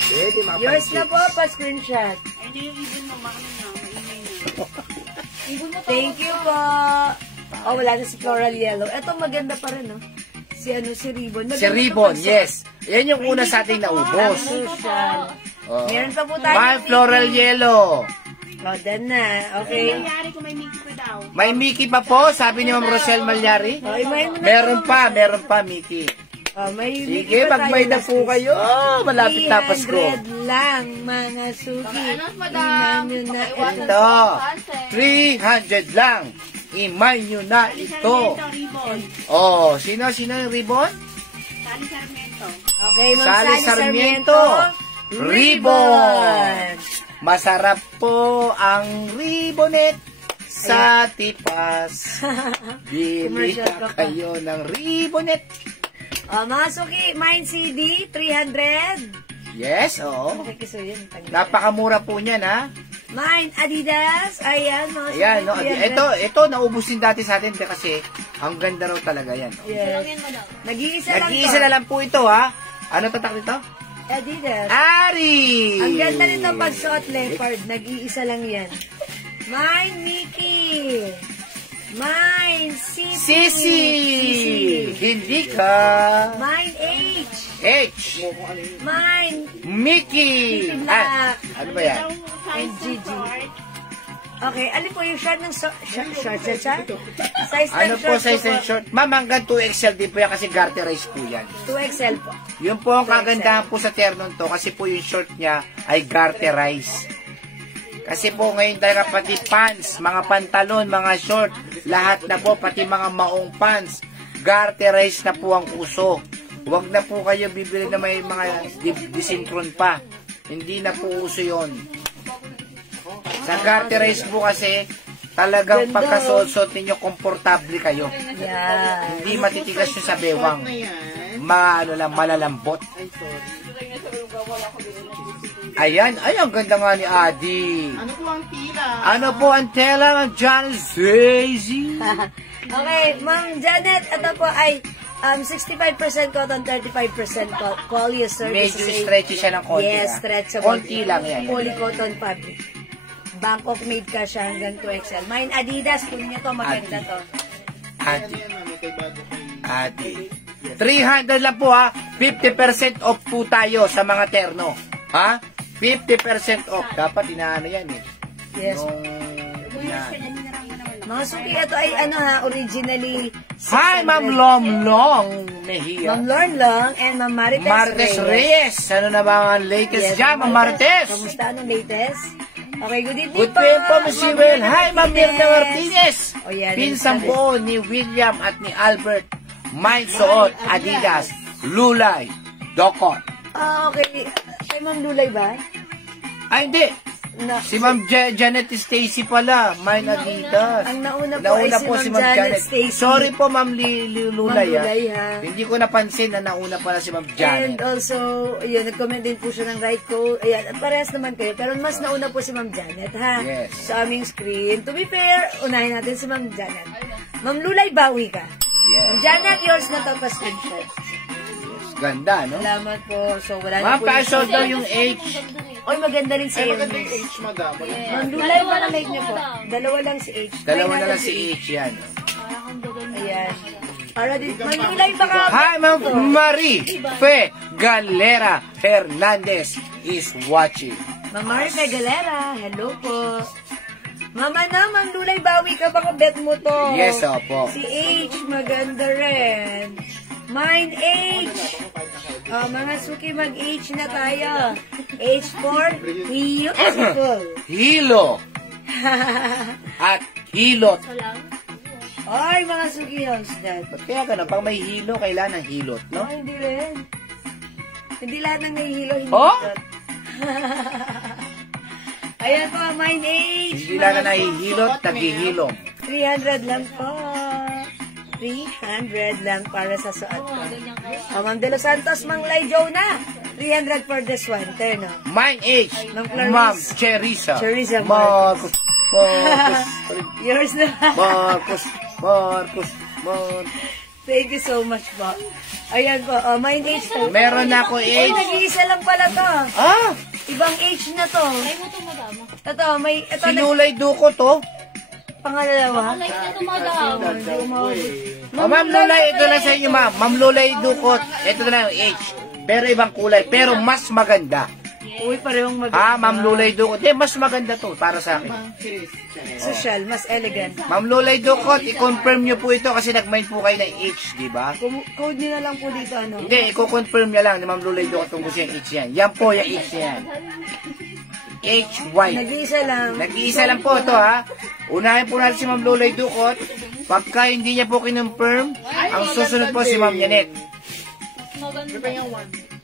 Pwede mapansin. Yours na po, pa-screenshot. Hindi yung ibon mo, makano na, maingay na. Thank you po. Oh, wala na si Floral Yellow. Ito maganda pa rin, no? Si Ribbon. Si Ribbon, yes. Yan yung una sa ating naubos. Social. Oh. Meron pa po tayo. My floral yellow. Oh, done na. Okay. Malyari kung may Mickey pa daw. May Mickey pa po, sabi ni Ma'am Rochelle Malyari. Oh, imahin mo na Meron pa, Mickey. Oh, may Sige, magmay na po kayo. Malapit na Pasko. 300 lang, mga suki. Ano, madam? Iman nyo na Ito, 300 lang. Imay nyo na ito. Sarmiento, ribbon. Oh, sino yung ribbon? Sally Sarmiento. Okay, Ma'am Sally Sally Sarmiento. Ribbon. Masarap po ang ribonet sa tipas. Bili Commercial ka pa. kayo ng ribonet. Oh, mga suki, Mine CD, 300. Yes, oo. Makikiso yun. Napakamura po niyan, ha? Mine Adidas. Ayan, mga suki. Ayan, no? 300. Ito, naubos din dati sa atin kasi ang ganda raw talaga yan. Yes. Nag-iisa lang Nag-iisa na lang po ito, ha? Ano tatak nito? Adidas. Ari! Ang ganda nito pagsuot leopard. Nag-iisa lang yan. Mine Mickey. Mine Sisi. Sisi! Hindi ka. Mine H. H. Mine Mickey. Mickey Black. Ano ba yan? and Gigi. Okay, alin po yung short ng short? Size Ano ng po short size and short? Ma'am, hanggang 2XL din po yan kasi garterize po yan. 2XL po. Yun po ang kagandahan po sa ternon to kasi po yung short niya ay garterize. Kasi po ngayon talaga pati pants, mga pantalon, mga short, lahat na po, pati mga maong pants, garterize na po ang uso. Huwag na po kayo bibili na may mga disinkron pa. Hindi na po uso yon. Sa garterize po kasi, talagang Ganda. pagkasuot ninyo, komportable kayo. Yeah. Hindi matitigas yung sa bewang. Malalambot. Ayan, ay, ang ganda nga ni Adi. Ano po ang tila? Ano po ang tela ng John Zazy? Okay, Ma'am Janet, ito po ay 65% cotton, 35% polyester. Medyo This is a- stretchy siya ng konti. Yes, ah. stretchable. Konti lang yan. Polycotton fabric. Bangkok made ka siya hanggang 2XL. Mine Adidas, kung niya to, maganda Adi. to. Adi. Yan, mami, kay bago kayo. Adi. 300 lang po ha. 50% off po tayo sa mga terno. Ha? 50% off. Dapat inaano yan eh. Yes. Yan. Mga suki, ito ay ano ha, originally Hi, 600. Ma'am Lomlong Mejia. Ma'am Lornlong and Ma'am Marites Marites Reyes. Ano na ba ang latest dyan, Ma'am Marites? Kamusta? Anong latest? Okay, good evening Good day po, Ms. Ma'am Will. Hi, Mirna Ma'am Mirna Martinez. O yan. Pinsan po ni William at ni Albert. May suot, Adidas, Lulay, Dokot. Ah, okay. Kay Ma'am Lulay ba? Ay, hindi. Na, Si Ma'am Janet Stacy pala. May Adidas. ang nauna po ay si Ma'am Janet Stacy. Sorry po, Ma'am Lulay. Ma'am Lulay, ha? Hindi ko napansin na nauna pala si Ma'am And Janet. also, yun, nag-comment din po siya ng right code. Ayan, at parehas naman kayo. Pero mas nauna po si Ma'am Janet, ha? Yes. Sa aming screen. To be fair, unahin natin si Ma'am Janet. Ma'am Lulay, bawi ka. Ma'am Yes. Janet, yours na to pa-screenshot. Ganda, no? Salamat po. So, wala na Ma'am, po pa-show daw yung H. Oy, maganda rin si Ay, maganda yung Amos. H, madam. Ma'am Lulay, para like niyo po. Dalawa lang si H. Dalawa Try na lang natin si H yan. Ayan. Para din, Ma'am Lulay, baka... Hi, Ma'am Marie Fe Galera Hernandez is watching. Ma'am Marta Galera, hello po. Mama na, Ma'am Lulay, bawi ka, baka bet mo to. Yes, opo. Si H, maganda rin. Mine H. Oh, mga suki, mag-H na tayo. H for beautiful. Hilo at hilot. Ay, mga suki, how's that? Ba't kaya ganun? Pag may hilo, kailangan ng hilot, no? Oh, hindi rin. Hindi lahat ng nahihilo, hindi Oh? ito. Ayan po, mine H. Hindi lang na nahihilot, naghihilom. 300 lang po. 300 lang para sa suot ko. Ma'am De Los Santos, Mang Lai Jonah. 300 for this one. Turn, no? Mine H, Ma'am Clarice. Ma'am Cherisa. Cherisa Marcos. Yours na. Marcos. Thank you so much po. Ayan po, mine H po. Meron na ako Uy, H. nag-iisa lang pala to. pangalawa. Like na dumadaw. O, Ma'am Lulay, ito na sa inyo, ma'am. Ma'am Lulay Dukot. Ito na yung H. Pero ibang kulay. Pero mas maganda. Uy, parehong Ha, Ma'am Lulay Dukot. Mas maganda to para sa akin. Social, mas elegant. Ma'am Lulay Dukot, i-confirm nyo po ito kasi nag-mind po kayo ng H, di ba? Code nyo na lang po dito, ano? Hindi, i-confirm niya lang ni Ma'am Lulay Dukot kung gusto yung H yan. Yan po yung H yan. H-Y. Nag-iisa lang. Nag-iisa lang po ito, ha. Unahin po natin si Ma'am Lulay Dukot. Pagka hindi niya po kinonfirm, ang susunod po si Ma'am Janet.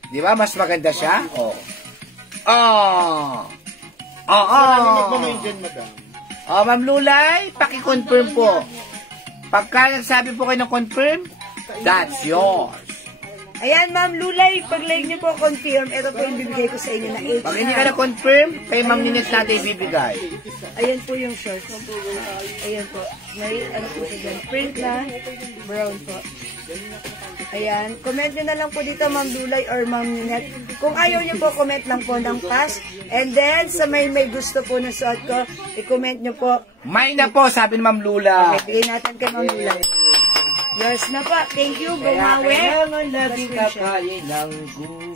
Di ba? Mas maganda siya? Oo. Ma'am Lulay, paki-confirm po. Pagka nagsabi po kayo ng confirm, that's yours. Ayan, Ma'am Lulay, pag-like niyo po confirm, ito po yung bibigay ko sa inyo na 8. Pag hindi ka na-confirm, kay Ma'am Ninit natin ibibigay. Ayan po yung shorts. Ayan po. May ano po siya dyan. Print na. Brown po. Ayan. Comment nyo na lang po dito, Ma'am Lulay or Ma'am Ninit. Kung ayaw nyo po, comment lang po ng pass. And then, sa may gusto po na suot ko, i-comment nyo po. May na po, sabi ni Ma'am Lula. Okay, bigay natin kay Ma'am Lulay. Yours na po. Thank you, Bumawi.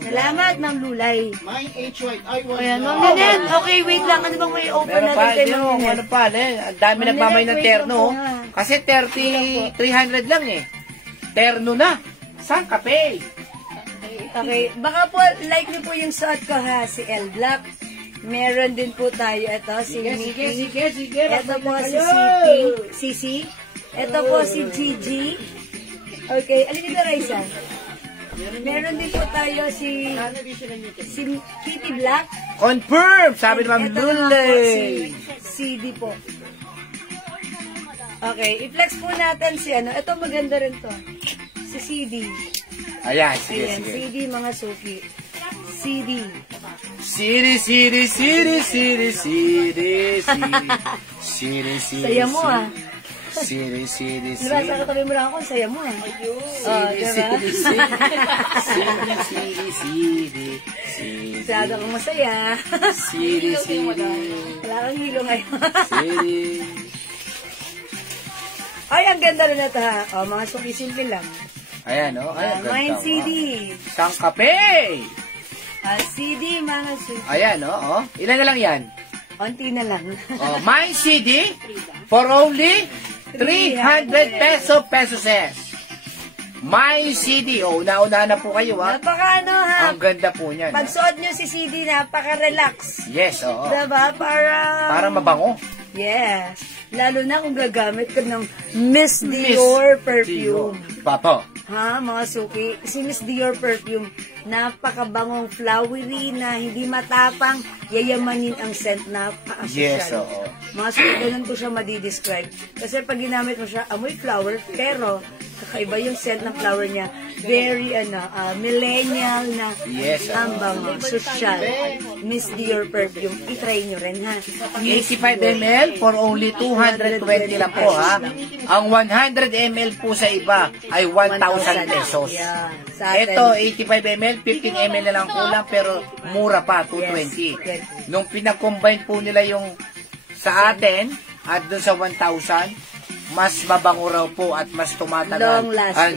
Salamat, Ma'am Lulay. My H-White. Ay, wala. Ayan, Ma'am Ninit. Okay, wait lang. Ano bang may open Meron natin pa, kay Ma'am Ninit? ano pa, ang dami Ma'am nagmamay Ninit, ng wait terno. lang po, ha? Kasi 300 lang eh. Terno na. Saan ka, Pay? Okay, baka po like niyo po yung suot ko ha, si L Black. Meron din po tayo ito, si Mickey. Ito po si Cici. Ito po si Gigi. Okay, alin nito, Raisa? Meron din po tayo si Kitty Black. Confirm! Sabi ni Ma'am Ito naman po Lulay. si CD po. Okay, i-flex po natin si ano. Ito maganda rin to. Si CD. Ayan, sige, Ayan, sige. CD mga suki. CD. Siri. Saya mo ah. Siri. Diba, sa katabi mo lang ako, saya mo ah. Oh, diba? Siri. Masyado kang masaya. Siri. Wala kang hilo ngayon. Siri. Ay, ang ganda rin na ito ha. Oh, mga suki simple lang. Ayan, oh. Ayan, Mine CD. Sang kape. CD, mga suki. Ayan, oh. Ilan na lang yan? Konti na lang. Oh, my CD for only 300 pesos. My CD. Oh, una-una na po kayo, ha? Napaka ano ha. Ang ganda po niyan. Pag suot nyo si CD, napaka-relax. Yes, oo. Diba? Para mabango. Yes. Lalo na kung gagamit ka ng Miss Dior perfume. Papo. Ha, mga suki. Si Miss Dior perfume, napakabangong flowery na hindi matapang, yayamanin ang scent, napaka-social. Yes, oo. Mga suki, ganun ko siya madidescribe. Kasi pag ginamit mo siya, amoy flower, pero kakaiba yung scent ng flower niya. Very, millennial na Yes, oo. ang bango. Social. Miss Dior perfume. I-try nyo rin, ha? 85 ml for only 220 lang po, ha? Ang 100 ml po sa iba ay 1,000 pesos. Yeah. Sa atin. Ito, 85 ml, 15 ml na lang kulang, pero mura pa, 220. Yes. Nung pinag-combine po nila yung sa atin, at dun sa 1,000, mas mabango raw po at mas tumatagal Long lasting. ang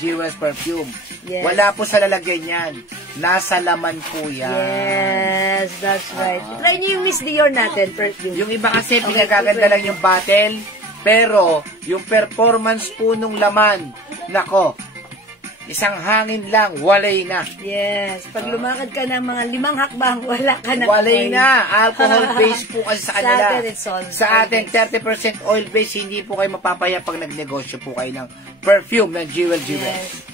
Jewel's perfume. Yes. Wala po sa lalagyan yan. Nasa laman po yan. Yes, that's right. Try nyo yung Miss Dior natin, perfume. Yung iba kasi pinagaganda lang yung bottle, pero yung performance po nung laman, nako, isang hangin lang, walay na. Yes, pag lumakad ka ng mga 5 hakbang, wala ka na. Walay na. Alcohol base po kasi sa kanila. Sa atin, it's all Sa atin, 30% oil base, hindi po kayo mapapaya pag nagnegosyo po kayo ng perfume ng Jewel. Yes.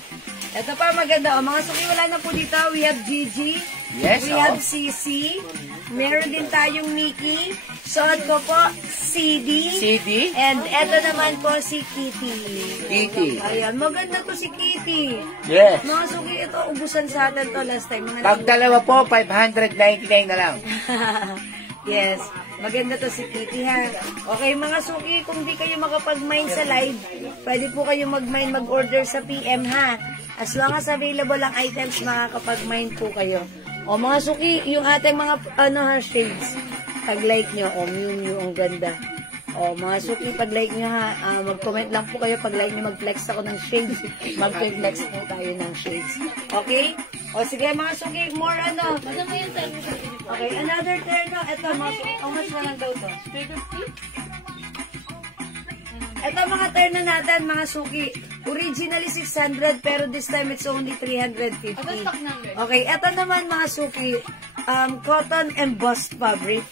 Ito pa maganda. O, mga suki, wala na po dito. We have Gigi. Yes, We have CC. Meron din tayong Mickey. Suot ko po, CD. CD, And eto naman po si Kitty. Kitty. Ayan, maganda to si Kitty. Yes. Mga suki, ito, ubusan sa atin to last time. Mga Pag dalawa po, 599 na lang. Yes. Maganda to si Kitty, ha? Okay, mga suki, kung di kayo makapag-mine sa live, pwede po kayo mag-mine, mag-order sa PM, ha? As long as available ang items, makakapag-mine po kayo. O, mga suki, yung ating mga, shades, pag-like nyo, Miu Miu, ang ganda. O, mga suki, pag-like nyo ha, mag-comment lang po kayo. Pag-like nyo, mag-flex ako ng shades. Mag-flex po tayo ng shades. Okay? O, sige, mga suki, more ano. Okay, another terno. Ito, mga suki, how much na lang daw to? 350? Ito, mga terno natin, mga suki. Originally 600, pero this time it's only 350. Okay, ito naman, mga suki, cotton embossed fabric.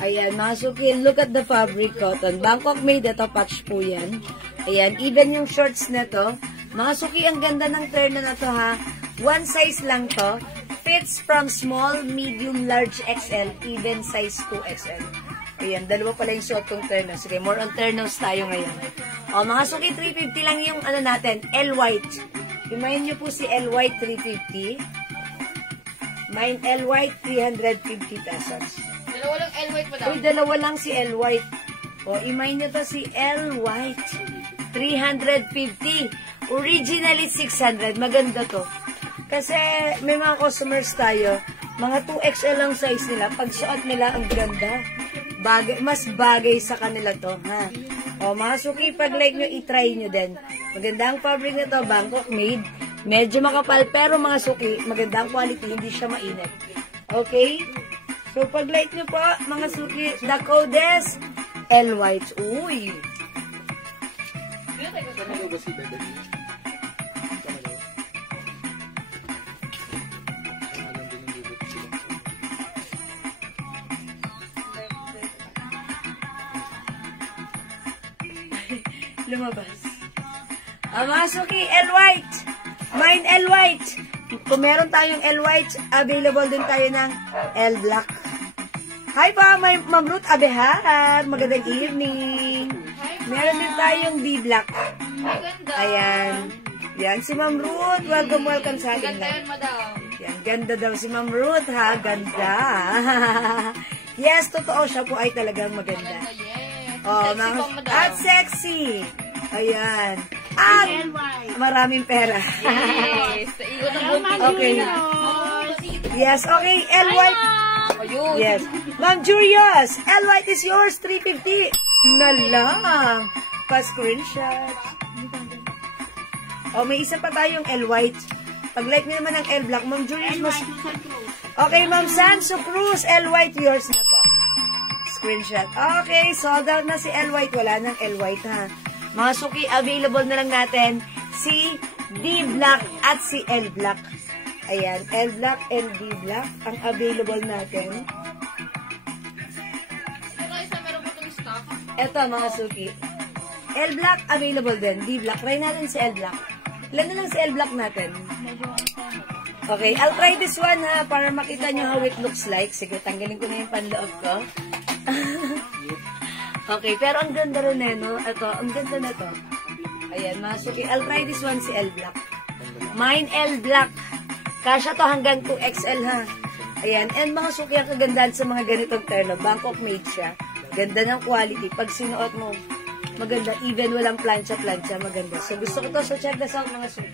Ayan, mga suki, look at the fabric, cotton. Bangkok made, ito, patch po yan. Ayan, even yung shorts na to. Mga suki, ang ganda ng terno na to, ha. One size lang to. Fits from small, medium, large, XL, even size 2XL. Ayan, dalawa pala yung suot kong terno. Sige, more on ternos tayo ngayon. O, mga suki, 350 lang yung ano natin, L white. Imayin nyo po si L white, 350. Mine L white, 350 pesos. Dalawa lang L white, madam. Uy, dalawa lang si L white. O, imayin nyo to si L white, 350. Originally 600. Maganda to. Kasi may mga customers tayo, mga 2XL lang size nila. Pag suot nila, ang ganda. Mas bagay sa kanila to, ha? O, mga suki, pag like nyo, itry nyo din. Maganda ang fabric na to, Bangkok made. Medyo makapal, pero mga suki, maganda ang quality, hindi siya mainit. Okay? So, pag like nyo po, mga suki, the code is L white. Uy! Ano ba si Bebe? Lumabas. Mga suki, L white. Mine L white. Kung meron tayong L white, available din tayo ng L black. Hi pa, Ma'am Ruth Abehar. Magandang evening. Meron din tayong D black. Ayan. Yan si Ma'am Ruth. Welcome sa akin lang. Yan, ganda daw si Ma'am Ruth, ha? Ganda. Yes, totoo siya po ay talagang maganda. Oh, at sexy. Ayan. At maraming pera. Okay. Yes, okay. L white. Yes. Ma'am Julius, L white is yours. 350. Na lang. Pa-screenshot. Oh, may isa pa tayong L white. Pag-like nyo naman ng L black, Ma'am Julius, mas... Okay, Ma'am Sanso Cruz, L white, yours na po. Screenshot. Okay, sold out na si L white. Wala nang L white, ha. Mga suki, available na lang natin si D black at si L black. Ayan, L black and D black ang available natin. Eto, mga suki. L black, available din. D black. Try natin si L black. Ilan na lang si L black natin? Okay, I'll try this one, ha, para makita nyo how it looks like. Sige, tanggalin ko na yung panloob ko. Okay, pero ang ganda rin eh, no? Ito, ang ganda na to. Ayan, mga suki. I'll try this one, si L black. Mine L black. Kasya to hanggang 2XL, ha. Ayan, and mga suki, ang kagandahan sa mga ganitong terno. Bangkok made siya. Ganda ng quality. Pag sinuot mo, maganda. Even walang plancha-plancha, maganda. So, gusto ko to. So, check this out, mga suki.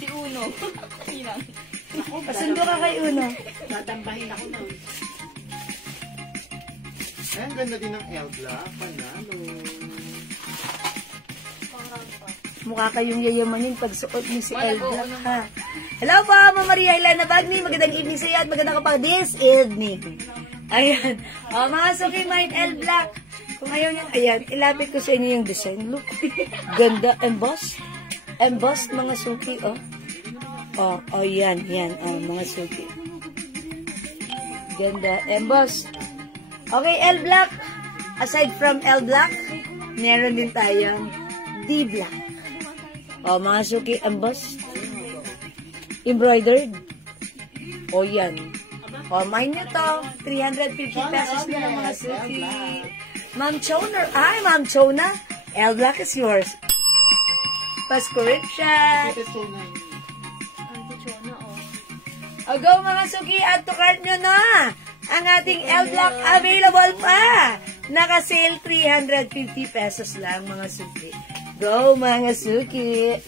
Si Uno. Pasundo ka kay Uno. Tatambahin ako na. Ay, ang ganda din ng L black. Panalo. Mukha kayong yayamanin pag suot niyo si L black, ha. Hello po, Mama Maria Helena Bagni. Magandang evening sa iyo at magandang kapag this evening. Ayan. O, mga suki, mine L black. Kung ayaw niyo, ayan, ilapit ko sa inyo yung design. Look. Ganda. Embossed. Embossed, mga suki, oh. Oh, yan, mga suki. Ganda. Embossed. Okay, L black. Aside from L black, meron din tayong D black. Oh, mga suki, embossed. Embroidered. Oh, yan. Oh, mine nyo to. 350 pesos na lang, mga suki. Ma'am Chona. Ay, Ma'am Chona. L black is yours. Pa-squirt shot. Ito so na. O go mga suki, add to cart nyo na. Ang ating L-Block available pa. Naka-sale 350 pesos lang mga suki. Go mga suki.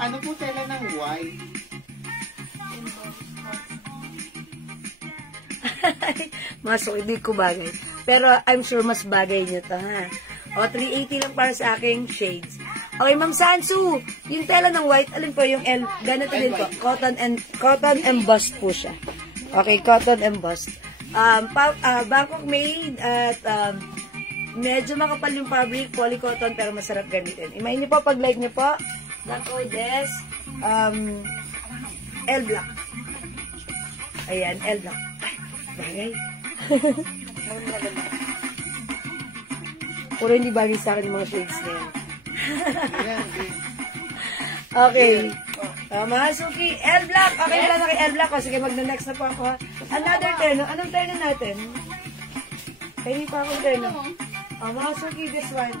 Ano po tela ng white? Mga suki, di ko bagay. Pero I'm sure mas bagay nyo to ha. O, 380 lang para sa aking shades. Okay, Ma'am Sansu, yung tela ng white, alin po yung L, ganito din po, cotton embossed po siya. Okay, cotton embossed. Bangkok made at medyo makapal yung fabric, polycotton, pero masarap gamitin. Imayin niyo po, pag-like niyo po, Bangkok des, L-Block. Ayan, L-Block. Bagay. Puro hindi bagay sa akin yung mga shades na yan. Okay. Mga suki, L-Block. Okay, wala na kay L-Block. Sige, magna-next na po ako. Another terno. Anong terno natin? Hindi pa akong terno. Mga suki, this one.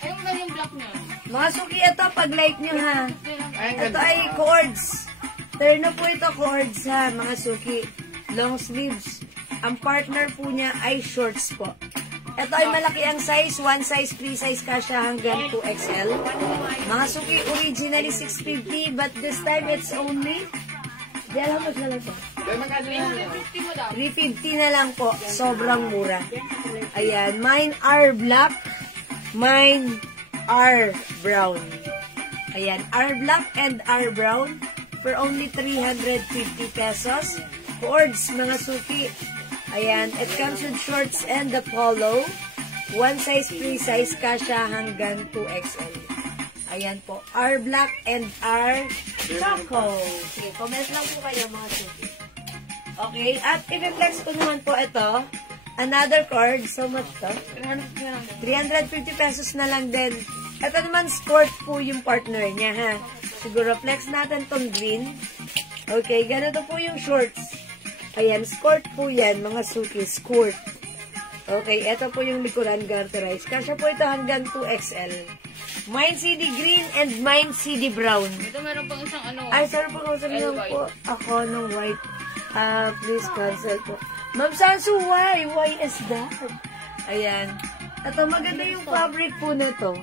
Ayun na yung block niya. Mga suki, ito, pag-like nyo ha. Ito ay cords. Terno po ito, cords ha, mga suki. Long sleeves. Ang partner po niya ay shorts po. Ito ay malaki ang size. One size, free size kasha hanggang 2XL. Mga suki, originally 650 but this time it's only... Diyan, how much na lang po? 350 na lang po. Sobrang mura. Ayan. Mine are black. Mine are brown. Ayan. Are black and are brown for only 350 pesos. Cords, mga suki. Ayan, it comes with shorts and the polo. One size, free size, kasha hanggang 2XL. Ayan po, R black and R choco. Sige, comment lang po kayo mga suki. Okay, at i-flex ko naman po ito. Another cord, so much to? 350 pesos na lang din. Ito naman, skirt po yung partner niya, ha? Siguro, flex natin tong green. Okay, ganito po yung shorts. Ayan, skirt po yan, mga suki, skirt. Okay, ito po yung likuran, garterized. Kasya po ito hanggang 2XL. Mine CD green and mine CD brown. Ito meron pang isang ano. Ay, sorry po, kasabihan po ako ng white. Please cancel po. Ma'am Sansu, why? Why is that? Ayan. Ito, maganda yung fabric po nito.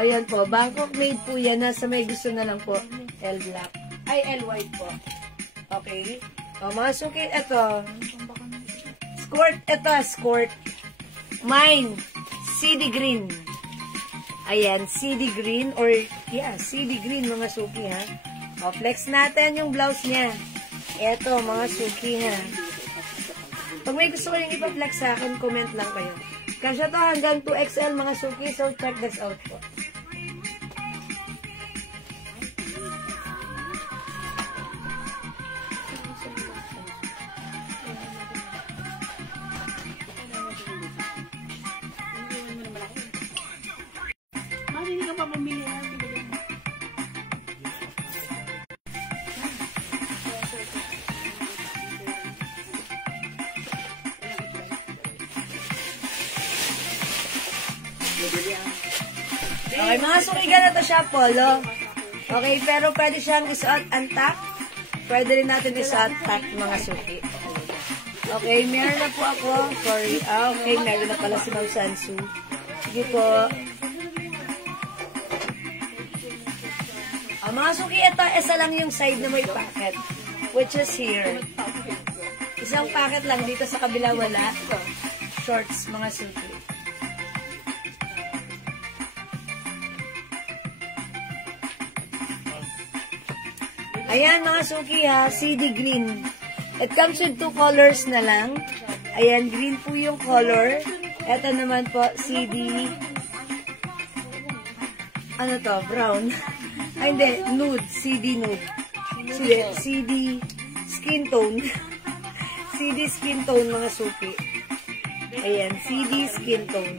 Ayan po, Bangkok made po yan. Nasa may gusto na lang po. L black. Ay, L white po. Okay. O, mga suki, ito. Skirt, ito, skirt. Mine, CD green. Ayan, CD green or, yeah, CD green, mga suki, ha. O, flex natin yung blouse niya. Ito, mga suki, ha. Pag may gusto kayong ipa-flex sa akin, comment lang kayo. Kasya to hanggang 2XL, mga suki, so check this out po. Hindi ka pa mamili na. Okay, mga suki, ganito siya, polo. Okay, pero pwede siyang isuot untuck. Pwede rin natin isuot tuck, mga suki. Okay, meron na po ako. Sorry. Okay, meron na pala si Ma'am Sansu. Sige po. Mga suki, ito, isa lang yung side na may packet. Which is here. Isang packet lang. Dito sa kabila wala. Shorts, mga suki. Ayan, mga suki ha. CD green. It comes with 2 colors na lang. Ayan, green po yung color. Ito naman po, CD... Ano to? Brown. Ay, hindi. Nude. CD nude. CD skin tone. CD skin tone, mga suki. Ayan. CD skin tone.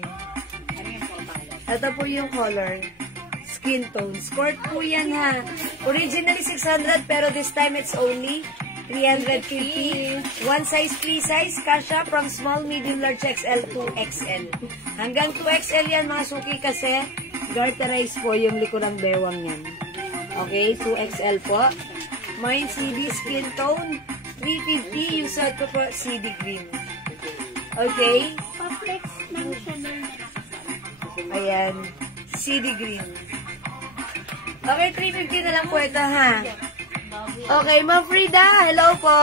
Ito po yung color. Skin tone. Skirt po yan, ha. Originally 600, pero this time it's only 350. One size, free size, kasha from small, medium, large, XL to XL. Hanggang 2XL yan mga suki kasi garterize po yung likurang bewang yan. Okay, 2XL po. Mine CD skin tone, 350. Yung suot ko po, CD green. Okay? Pa-flex ng Chanel. Ayan. CD green. Okay, 350 na lang po ito, ha? Okay, Ma'am Frida, hello po.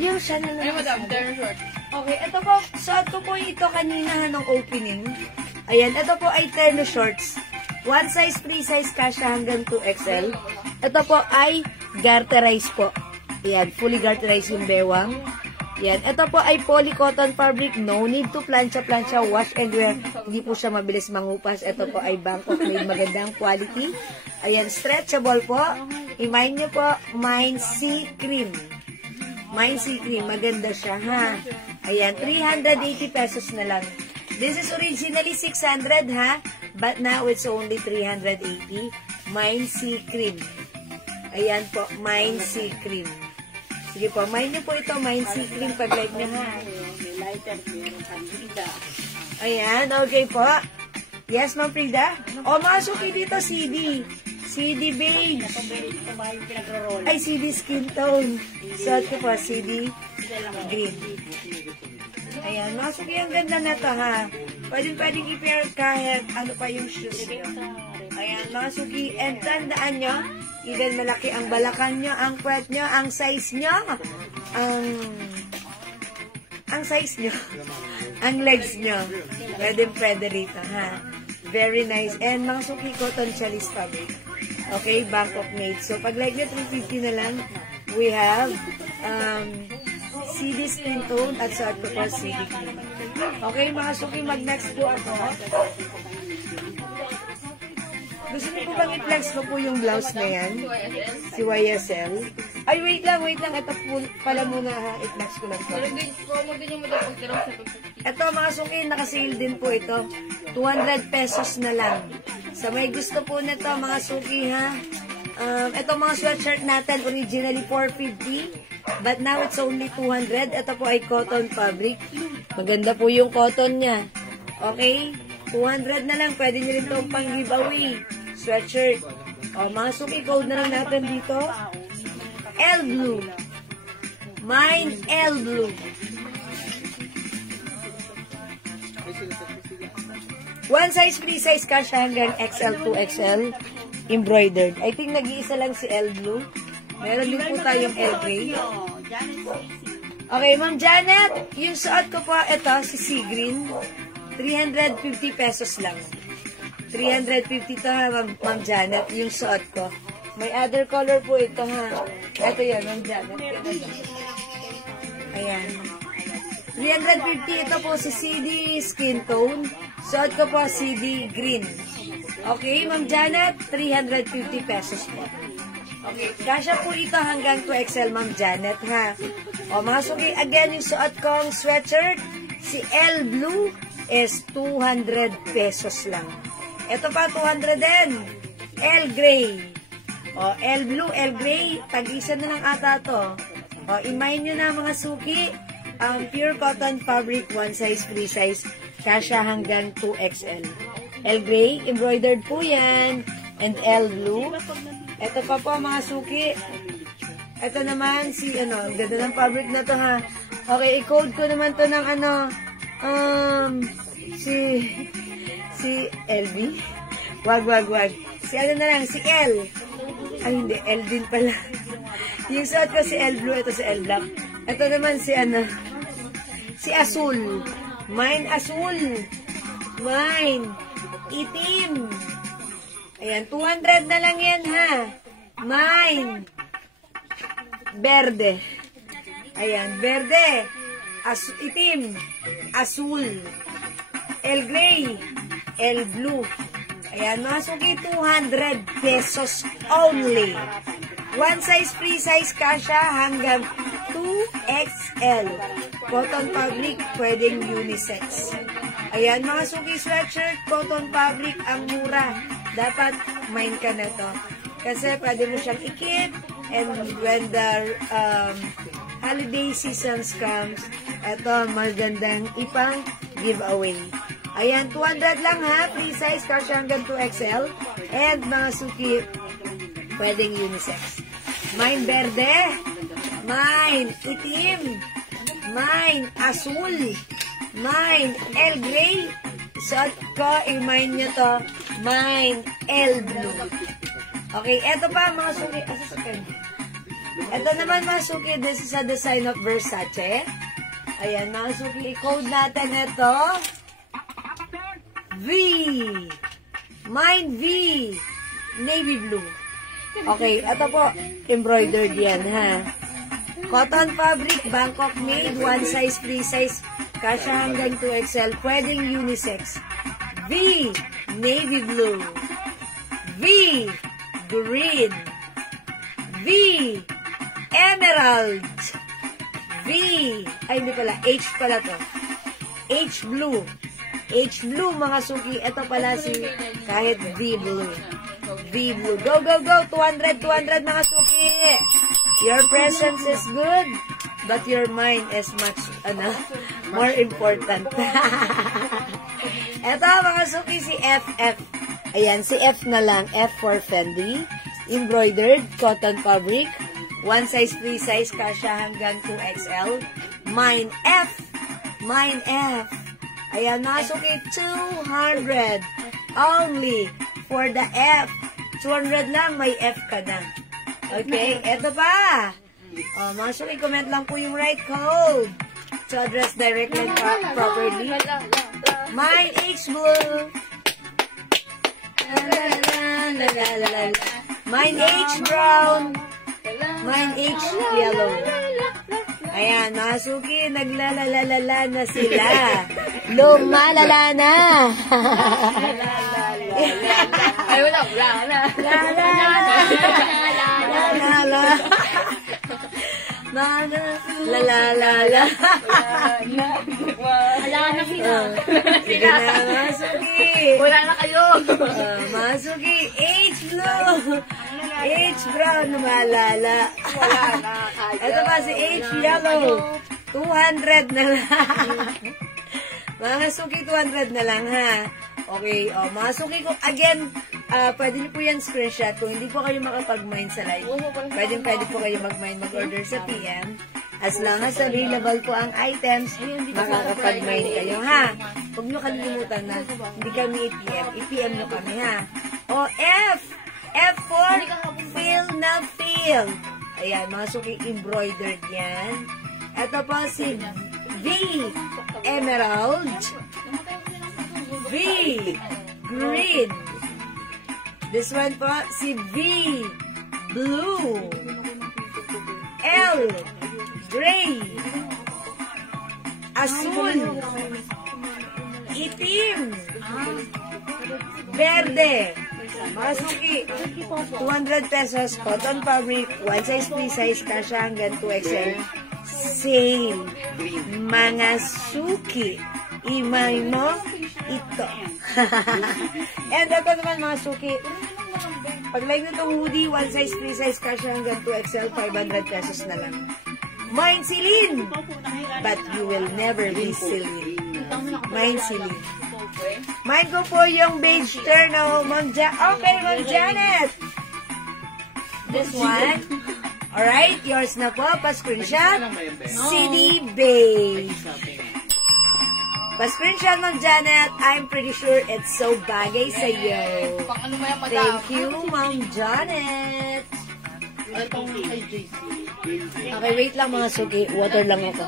Yung Chanel na Ay, madam, they're short. Okay, ito po, suot ko po ito kanina ng opening. Ayan, ito po ay terno shorts. One size, free size, kasha hanggang 2XL. Ito po ay garterize po. Ayan, fully garterize yung bewang. Ayan, ito po ay polycotton fabric. No need to plancha, wash and wear. Hindi po siya mabilis mangupas. Ito po ay Bangkok made, magandang quality. Ayan, stretchable po. I-mine nyo po, Mine Sea Cream. Mine Sea Cream, maganda siya, ha? Ayan, 380 pesos na lang. This is originally 600, ha? But now it's only 380. Mine Sea Cream. Ayan po, Mine Sea Cream. Sige po, mine nyo po ito, Mine Sea Cream, pag-like nyo, ha? May lighter, meron kandida. Ayan, okay po. Yes, Ma'am Frida? O, mga suki dito, CD. CD beige. Ito ba yung pinagro-roll? Ay, CD skin tone. Suot ko po, CD green. Ayan, mga suki, ang ganda na to, ha? Pwedeng i-pair kahit ano pa yung shoes nyo. Ayan, mga suki, and tandaan nyo, even malaki ang balakan nyo, ang puwet nyo, ang size nyo, ang size nyo, ang legs nyo, pwede rito, ha? Very nice. And mga suki, cotton chalis fabric. Okay, Bangkok made. So, pag like nyo, 350 na lang, we have CD skin tone at suot ko po CD green. Okay, mga suki, mag-next po ako. Gusto niyo po bang i-flex ko po yung blouse na yan? Si YSL. Ay, wait lang. Ito po pala muna, ha? I-flex ko lang po. Promo din yung madam pagtarong sa pagpapit. Ito, mga suki, nakasale din po ito. 200 pesos na lang. Sa may gusto po nito, mga suki, ha? Ito mga sweatshirt natin, originally 450. But now it's only 200. Ito po ay cotton fabric. Maganda po yung cotton niya. Okay? 200 na lang. Pwede nyo rin itong pang-giveaway. Sweatshirt. O, mga suki, code na lang natin dito. L Blue. Mine L Blue. One size, free size, kasha hanggang XL to XL. Embroidered. I think nag-iisa lang si L Blue. Meron din po tayong L Gray. Okay, Ma'am Janet. Yung suot ko po, ito, si Sea Green. 350 pesos lang. 350 to, ha, Ma'am Janet. Yung suot ko. May other color po ito, ha. Ito yan, Ma'am Janet. Ayan. 350, ito po si CD skin tone. Suot ko po CD green. Okay, Ma'am Janet, 350 pesos po. Okay, kasya po ito hanggang 2XL, Ma'am Janet, ha. O, mga suki, again, yung suot kong sweatshirt, si L Blue is 200 pesos lang. Ito pa, 200 din. L Gray. O, L Blue, L Gray, tag-isa na lang ata to. O, i-mine nyo na mga suki. Pure cotton fabric, one size, free size, kasya hanggang 2XL. L Gray, embroidered po yan. And L Blue. Ito pa po mga suki. Ito naman si, ang ganda ng fabric na to, ha. Okay, i-code ko naman to ng si LB. Wag. Si na lang, si L. Ay, hindi, L din pala. Yung suot ko si L Blue, ito si L Black. Ito naman si si Azul. Mine Azul. Mine itim. Ayan, 200 na lang yan, ha. Mine Berde. Ayan, berde. Itim. Azul. L Gray. L Blue. Ayan, mga suki, 200 pesos only. One size, free size, kasha hanggang 2XL. Cotton fabric, pwedeng unisex. Ayan, mga suki, sweatshirt, cotton fabric, ang mura. Dapat mine ka na to. Kasi pwede mo siyang ikip, and when the holiday season scams. Ito, magandang ipang giveaway. Ayan, 200 lang ha. Free size, kasya hanggang 2XL. And mga suki, pwedeng unisex. Mine verde. Mine itim. Mine asul. Mine El Grey. Suot ko, i-mine nyo to. Mine El Blue. Okay, eto pa mga suki. Ito naman mga suki, this is a design of Versace. Ayan mga suki, i-code natin ito. V. Mine V. Navy blue. Okay, ito po, embroidered yan ha. Cotton fabric, Bangkok made, one size, free size, kasya hanggang 2XL, pwedeng unisex. V. Navy blue. V. Green. V. Emerald. V. Ay, hindi pala. H pala to. H blue. H blue, mga suki. Ito pala si kahit V blue. V blue. Go, go, go. 200, 200, mga suki. Your presence is good, but your mind is much, more important. Ito, mga suki, si FF. Ayan, si F na lang. F for Fendi. Embroidered, cotton fabric. One size, free size, kasya hanggang 2XL. Mine F. Mine F. Ayan, mga suki, 200. Only for the F. 200 lang, may F ka na. Okay, eto pa. Mga suki, comment lang po yung right code to address directly properly. Mine H blue. Mine H brown. Mine H yellow. Ayan, mga suki, naglalalala na sila. Lumalala na. Ay, wala. Lalalala. Wala na sila. Sige na, mga suki. Wala na kayo. Mga suki, H blue. H brown, lumalala. Wala na kayo. Ito pa si H yellow. 200 na lang. Mga suki, 200 na lang ha. Okay, mga suki ko, again, pwede niyo po yan screenshot. Kung hindi po kayo makapag-mine sa live, pwede po kayo mag-mine, mag-order sa PM. As long as available po ang items, makakapag-mine kayo, ha? Huwag niyo kalimutan na, hindi kami i-PM. I-PM niyo kami, ha? O, F! F for feel na feel. Ayan, mga suki, embroidered yan. Ito po si V, Emerald. V, green. This one po, si V, blue. L, gray. Asul. Itim. Verde. Mga suki, 200 pesos, cotton fabric, one size, free size, kasya hanggang 2XL. Sale. Mga suki, imay mo ito. And ito naman mga suki, pag like nitong hoodie, one size, free size, kasya hanggang 2XL, 500 pesos na lang. Mine Celine, but you will never be Celine. Mine Celine. Mine ko po yung beige terno, okay, Ma'am Janet. This one. Alright, yours na po. Pa-screenshot. CD beige. Pa-screenshot, Ma'am Janet. I'm pretty sure it's so bagay sa iyo. Thank you, Ma'am Janet. Okay, wait lang mga suki. Water lang ako.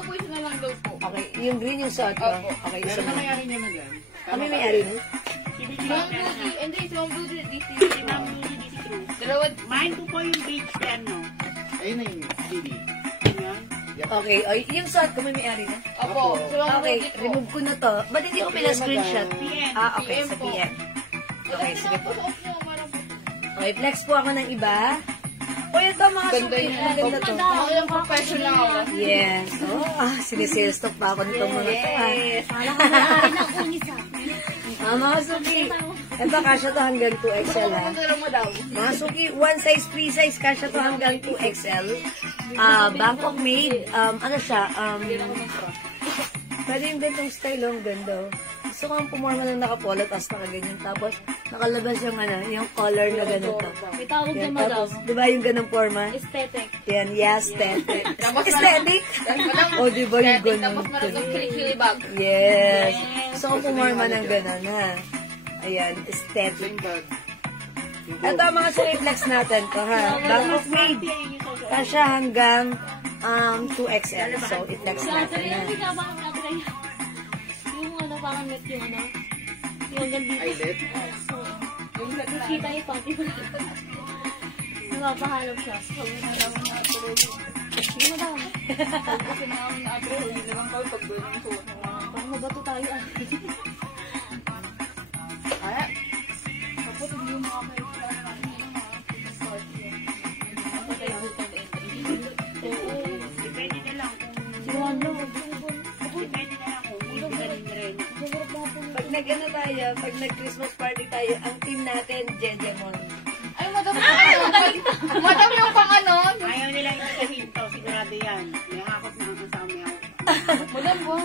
Okay, yung green yung suot ko. Okay, isa na. Kami may-ari mo? Mine ko po yung beach pen, no? Ayun na yung CD. Okay, yung suot ko may-ari na? Opo. Okay, remove ko na to. Ba't hindi ko pina-screenshot? Okay, sa PM. Okay, sige po. Okay, flex po ako ng iba. O, ito mga suki. Maganda to. Yung professional. Yes. Sinisales talk pa ako nitong mga to. Wala ka na rin ang unisa. Mga suki. Ito, kasya to hanggang 2XL ha. Ano mo daw? Mga suki, one size, free size, kasya to hanggang 2XL. Bangkok made, ano siya, pwede yung gantong style, ang ganda. Gusto ko ang pumorma ng nakapolo, tapos nakaganyan. Tapos, nakalabas yung yung color na ganito. May tawag na Yan, madam. tapos, di ba yung ganong forma? Aesthetic. Yan, yes, aesthetic. Aesthetic? O, di ba yung ganon? Tapos meron ng kilikili bag. Yes. Gusto ko pumorma ng ganon, ha? Ayan, aesthetic. Thank God. Ito ang mga suki-flex natin to, ha? Bangkok made. Kasya hanggang 2XL. So, i-flex natin Yung yan. pinabang natin yung ano, parang net yung ano. Yung gandito. Eyelet? So, yung kita yung pati ko. Napapahalap siya. So, nalaman na ito rin. Hindi mo daw. Kasi namin na ate, hindi naman kami pag doon ang suot. Parang mabato tayo ah. Kaya, tapos hindi yung mga kailangan namin yung mga start yun. Tapos tayo butang Depende na lang kung Si Wanda, depende na lang kung hindi ka rin rin. Pag nag-ano tayo, pag nag-Christmas party tayo, ang team natin, Jejemon. Ay, madam yung ano. Madam yung pang ano. Ayaw nila ipitahin to, sigurado yan. May hakot na ang kasama yan. Madam ba?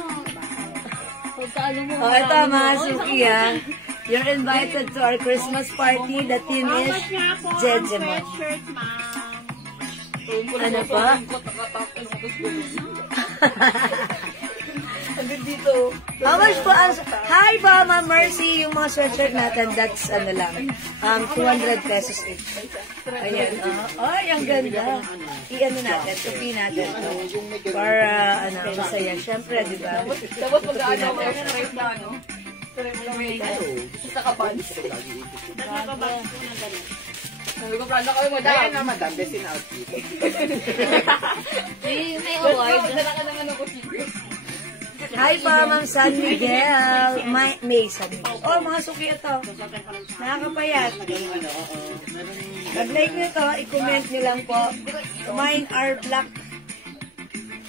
pagka ano mo. Oh, ito mga suki, ha? You're invited to our Christmas party. The team How is much nga po ang Jejemon. sweatshirt, ma'am? Ano pa? How much po ang... Hi po, Ma'am Mercy. Yung mga sweatshirt natin, that's ano lang. 200 pesos each. Ayan. Ay, ang ganda. I-ano natin, tupi natin. Para, masaya. Siyempre, di ba? Tapos mag-ano ako yung straight na ano. Try mo lang may isa ka pants. Nagkakabas ko na ganun. Sabi ko, plano kayo madam. Kaya na madam, desin outfit. May award. Dala ka naman ng kusino. Hi po, Ma'am San Miguel. May San Miguel. Oh, mga suki ito. Nakakapayat. Pag-like nyo ito, i-comment nyo lang po. Mine are black.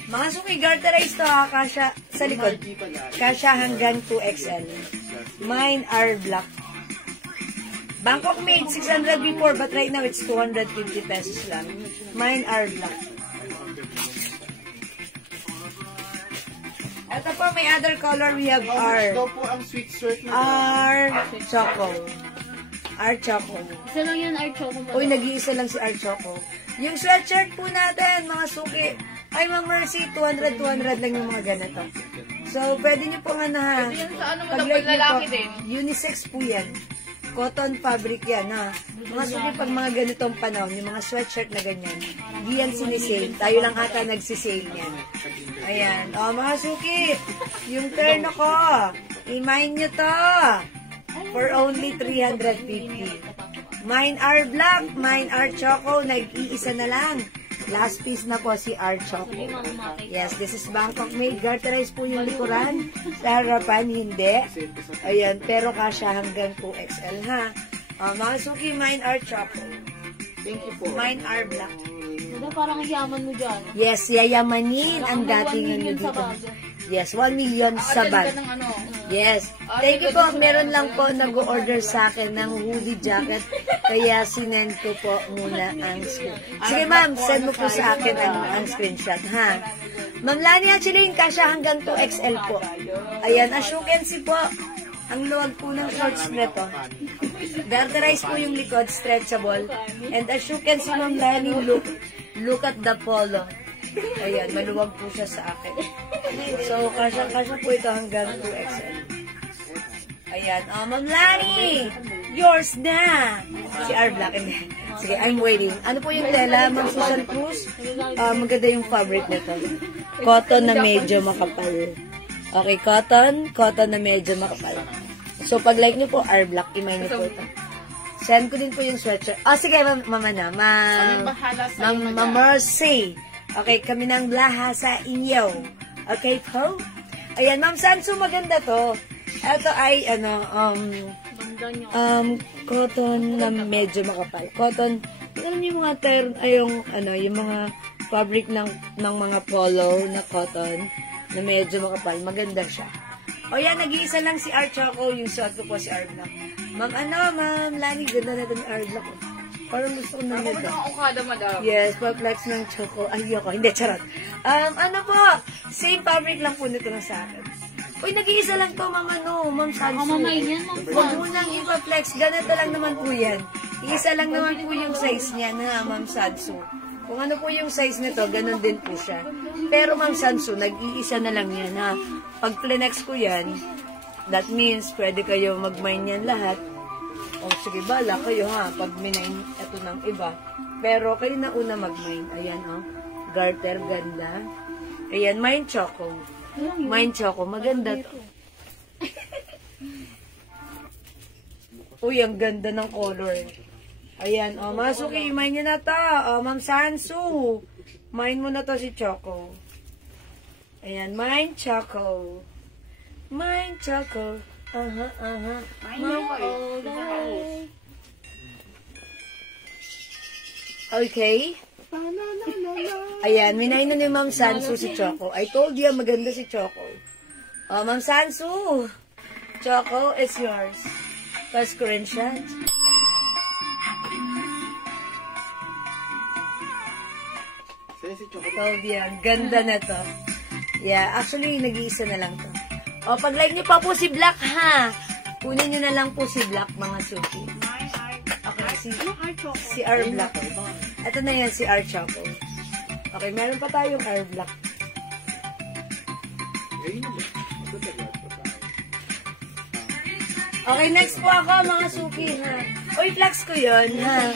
Mga suki, garterize to ha, kasya sa likod. Kasya hanggang 2XL. Mine are black. Bangkok made 600 before, but right now it's 250 pesos lang. Mine are black. Ito po, may other color. We have R. Ito po ang sweet shirt na R Choco. R Choco. Isa lang yan, Art Choco. Uy, nag-iisa lang si R Choco. Yung sweatshirt po natin, mga suki. Ay, Ma'am Mercy, 200 lang yung mga ganito. So, pwede nyo po nga na, ha? Yan sa ano mo daw, Pag-like nyo lalaki po, din. unisex po yan. Cotton fabric yan, ha? Mga suki, pag mga ganitong panahon, yung mga sweatshirt na ganyan, di yan sinisale. Tayo lang ata nagsisale yan. Ayan. O, mga suki, yung terno ko, i-mine nyo to. For only 350. Mine are black, mine are choco, nag-iisa na lang. Last piece na po si R Choco. Yes, this is Bangkok made. Garterize po yung likuran. Sa harapan, hindi. Ayan, pero kasya hanggang 2XL, ha? Mga suki, mine are Choco. Thank you po. Mine are black. Diba parang ang yaman mo dyan? Yes, yayamanin ang dating ano sa dito. bag. Yes, 1 million sa Attend bag. ka ng ano. Yes. Thank you po. Meron lang po nag-order sa akin ng hoodie jacket. Kaya sinend ko po muna ang screen. Sige ma'am, send mo po sa akin ang screenshot, ha? Ma'am Lani Achilin, kasya hanggang 2XL po. Ayan, as you can see po, ang luwag po ng shorts nito. Garterize po yung likod, stretchable. And as you can see, Ma'am Lani, look at the polo. Ayan, maluwag po siya sa akin. So, kasya po ito hanggang 2XL. Ayan, Ma'am Lani, yours na! Si R Black. Sige, I'm waiting. Ano po yung tela, Ma'am Susan Cruz? Maganda yung fabric nito. Cotton na medyo makapal. Okay, cotton na medyo makapal. So, pag like nyo po, R Black, imay nyo po ito. Send ko din po yung sweatshirt. Sige, mama na. Ma'am Mercy. Okay, kami ng blaha sa inyo. Okay po? Ayan, Ma'am Sansu, maganda to. Ito ay, cotton na medyo makapal. Cotton, alam niyo yung mga term, yung mga fabric ng mga polo na cotton na medyo makapal. Maganda siya. O yan, nag-iisa lang si R Choco, yung suot ko po si R Black. Ma'am Lani, ganda na ito ng airblock. Parang gusto ko na Ako nito. na ukada, madam. Yes, pa-flex ng choco. Ayoko, hindi, charot. Ano po, same fabric lang po nito na sa akin. Uy, nag-iisa lang to, Ma'am Sansu. Ako mamay yan, Ma'am Huwag mo nang ipa-flex, ganito lang naman po yan. Isa lang naman po yung size niya na Ma'am Sansu. Kung ano po yung size nito, ganun din po siya. Pero Ma'am Sansu, nag-iisa na lang yan ha. Pag flex ko yan, that means pwede kayo mag-mine yan lahat. O sige, bala kayo ha, pag minine ito ng iba. Pero kayo na una mag-mine. Ayan o, garter, ganda. Ayan, mine choco. Mine choco, maganda to. Uy, ang ganda ng color. Ayan, o, Masuki, mine nyo na to. O, Ma'am Sansu, mine mo na to si Choco. Ayan, mine choco. Mine choco. Mine all the way. Okay. Ayan, minay na ni Ma'am Sansu si Choco. I told you, maganda si Choco. Oh, Ma'am Sansu. Choco, it's yours. Pa-screenshot. Si Choco. Told you, ganda na to. Yeah, actually, nag-iisa na lang to. O, pag-like nyo pa po si Black, ha? Kunin nyo na lang po si Black, mga suki. Okay, si R Black. Ito na yan, si R Choco. Okay, meron pa tayong R Black. Okay, next po ako, mga suki, ha? Uy, flex ko yun, ha?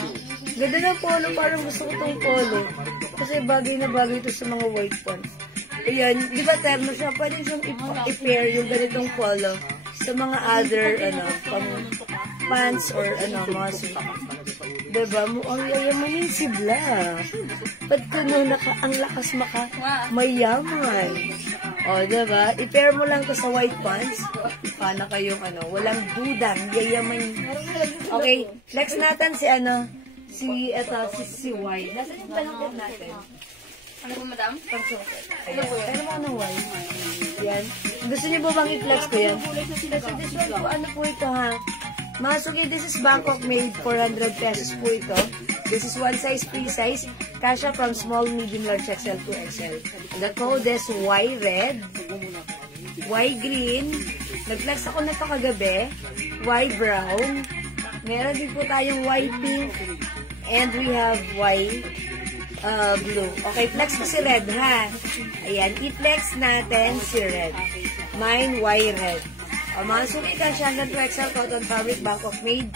Ganda ng polo, parang gusto ko itong polo. Kasi bagay na bagay ito sa mga white pants. Ayan, di ba terno siya? Pwede siyang i-pair yung ganitong polo sa mga other, pants or, mga suit. Diba? Ang yayamanin si Black. Ba't ko ang lakas mayaman? O, diba? I-pair mo lang to sa white pants. Paano kayong, walang dudang, yayaman. Okay, next natin si Y. Nasaan yung talangkot natin? Ano po, madam? Ayan. Ano mo ng Y? Yan. Gusto niyo ba bang i-flex ko yan? This one po, ano po ito ha? Masuki, this is Bangkok made, 400 pesos po ito. This is one size, free size. Kasha from small, medium, large, XL to XL. The code is Y-red, Y-green. Nag-flex ako na pa kagabi. Y-brown. Meron din po tayong Y-pink. And we have blue. Okay, flex ko si red, ha? Ayan, i-flex natin si red. Mine, Y-red. O, mga suki ka siya, hanggang 2XL cotton fabric, Bangkok made.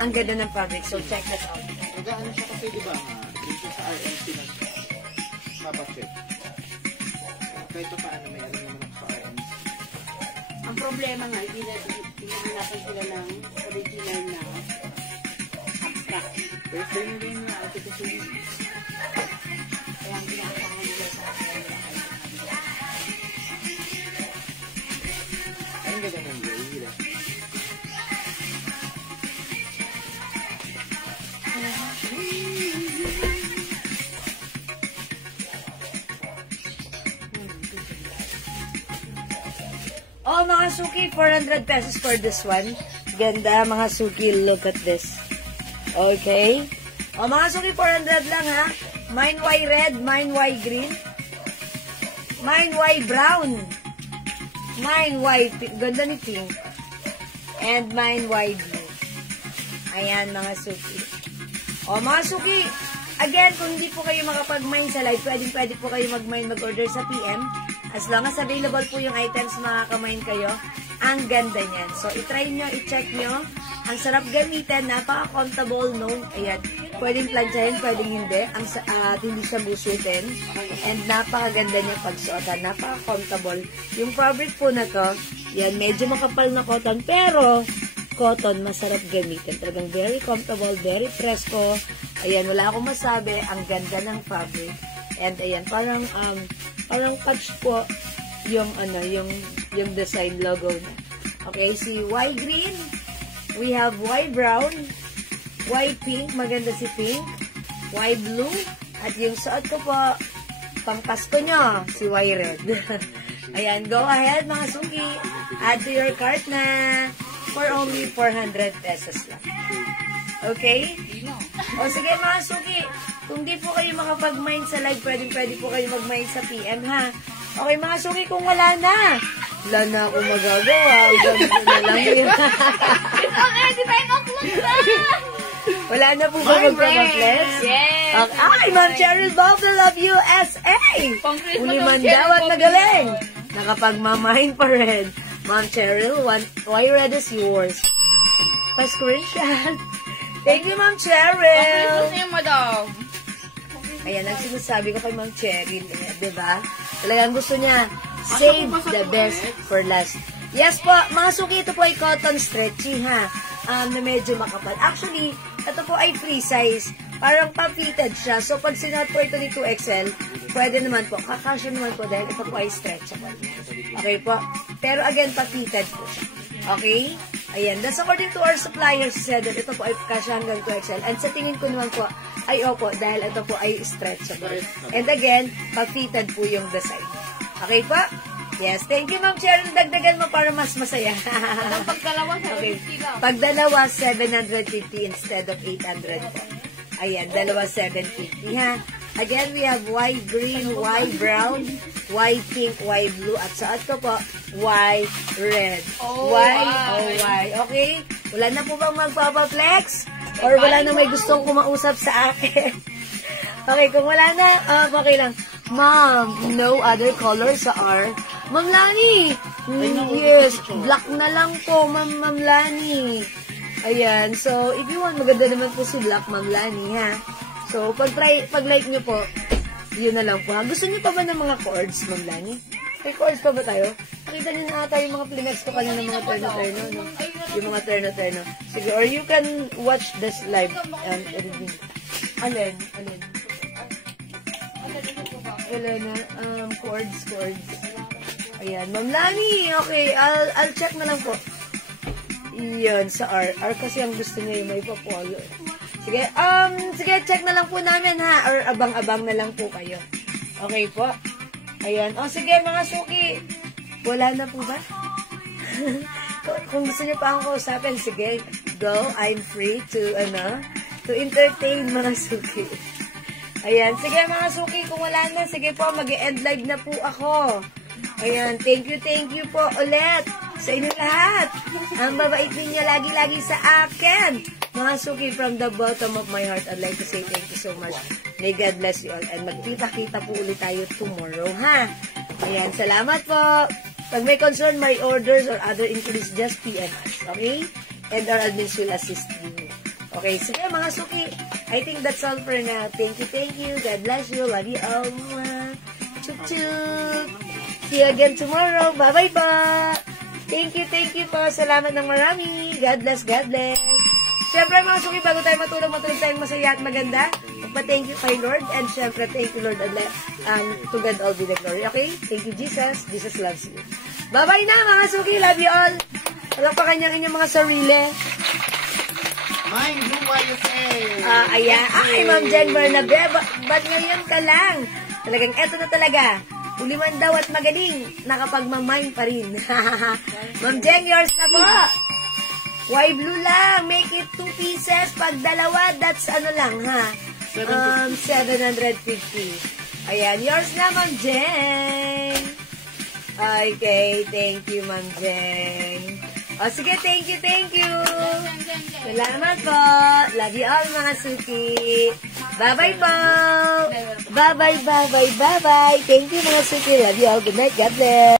Ang ganda ng fabric, so check that out. Nag-ano siya kasi, di ba, dito sa RNC na mapapit. Kahit pa paano, may ano naman ako sa RNC. Ang problema nga, pinahanapan sila ng original na abstract. Pero sa'yo nila yung ate kasi Kaya ang ginagawa nila sa ang ganda ng gawin. Oh, mga suki, 400 pesos for this one. Ganda, mga suki, look at this. Okay. O, mga suki, 400 lang, ha? Mine Y red, mine Y green. Mine Y brown. Mine Y, ganda ni pink. And mine Y blue. Ayan, mga suki. O, mga suki, again, kung hindi po kayo makapag-mine sa live, pwede po kayo mag-mine, mag-order sa PM. As long as available po yung items, makaka-mine kayo. Ang ganda niyan. So, itry nyo, i-check nyo. Ang sarap gamitin, napaka-comfortable, no? Ayan, pwedeng planchahin, pwedeng hindi. Hindi siya busutin. And napakaganda niya pagsuotan. Napaka-comfortable. Yung fabric po na to, yan, medyo makapal na cotton, pero cotton, masarap gamitin. Talagang very comfortable, very fresco. Ayan, wala akong masabi. Ang ganda ng fabric. And ayan, parang touch po yung design logo na. Okay, si Y green, we have Y brown, Y pink, maganda si pink, Y blue, at yung suot ko po, pang Pasko nyo, si Y red. Ayan, go ahead mga suki, add to your cart na. for only 400 pesos lang. Okay? O sige mga suki, kung di po kayo makapag-mind sa live, pwede po kayo mag-mind sa PM, ha? Okay mga suki, kung wala na ako magagawa. Ganito na lang yun. It's already 9 o'clock na! Wala na po ba magpapaplex? Yes! Okay. Ay, Ma'am Cheryl Bobble of USA! Pang Christmas Uli of man Cheryl daw at Bobble. nagaling. Nakapagmamahin pa rin. Ma'am Cheryl, why red is yours? Pa-screenshot. Thank you, Ma'am Pang Cheryl. Christmas niya, madam. Ayan, ang sinasabi ko kay Ma'am Cheryl, diba? Talagang gusto niya, save the best for last. Yes po, mga suki, ito po ay cotton stretchy, ha? Na medyo makapal. Actually, ito po ay free size. Parang pa-fitted siya. So, pag sinuot po ito ni 2XL, pwede naman po. Kakasya naman po dahil ito po ay stretchable. Okay po? Pero again, pa-fitted po siya. Okay? Ayan. That's according to our suppliers said that ito po ay kasya hanggang 2XL. And sa tingin ko naman po, ay opo, dahil ito po ay stretchable. And again, pa-fitted po yung design. Okay po? Yes, thank you, Ma'am Cheryl. Dagdagan mo para mas masaya. Pagdalawa, Okay. 750 lang. Pag dalawa, 750 instead of 800 po. Ayan, dalawa 750, ha? Again, we have white green, white brown, white pink, white blue, at sa ato po, white red. White. Okay? Wala na po bang magpapaflex? Or wala na may gustong kumausap sa akin? Okay, kung wala na, okay lang. Ma'am, no other color sa R. Ma'am Lani, yes, black na lang po, Ma'am Lani. Ayan, so, if you want, maganda naman po si black, Ma'am Lani, ha? So, pag like nyo po, yun na lang po, ha? Gusto nyo pa ba ng mga chords, Ma'am Lani? May chords pa ba tayo? Nakita nyo na ata yung mga plinex ko kanina ng mga terno-terno, no? Yung mga terno-terno. Sige, or you can watch this live. Alin? Elena, chords. Ayan, Ma'am Lani, okay, I'll check na lang po. Iyon, sa R. R kasi ang gusto niya yung may papolo. Sige, check na lang po namin, ha, or abang-abang na lang po kayo. Okay po? Ayan, sige, mga suki, wala na po ba? Kung gusto niyo pa akong kausapin, sige, go, I'm free to entertain mga suki. Ayan, sige mga suki, kung wala na, sige po, mag-end live na po ako. Ayan, thank you po ulit sa inyo lahat. Ang babait ninyo lagi-lagi sa akin. Mga suki, from the bottom of my heart, I'd like to say thank you so much. May God bless you all. And magkita-kita po ulit tayo tomorrow, ha? Ayan, salamat po. Pag may concern, my orders or other inquiries, just PM us, okay? And our admins will assist you. Okay, sige mga suki. I think that's all for now. Thank you. God bless you. Love you all. Chup-chup. See you again tomorrow. Bye-bye po. Thank you po. Salamat ng marami. God bless. Siyempre mga suki, bago tayo matulog tayong masaya at maganda. Magpa-thank you kay Lord. And siyempre, thank you Lord. And to God all be the glory. Okay? Thank you Jesus. Jesus loves you. Bye-bye na mga suki. Love you all. Walang pa kanyang inyong mga sarili. Mind Blue YSA. Ayan. Ay, Ma'am Jen Bernabe, ba't ngayon ka lang? Talagang eto na talaga. Uliman daw at magaling. Nakapagmamine pa rin. Ma'am Jen, yours na po. Why blue lang? Make it 2 pieces. Pag dalawa, that's lang, ha? 750. Ayan, yours na, Ma'am Jen. Okay, thank you, Ma'am Jen. Sige, thank you. Salamat po. Love you all, mga suki. Bye-bye po. Bye-bye. Thank you, mga suki. Love you all. Good night. God bless.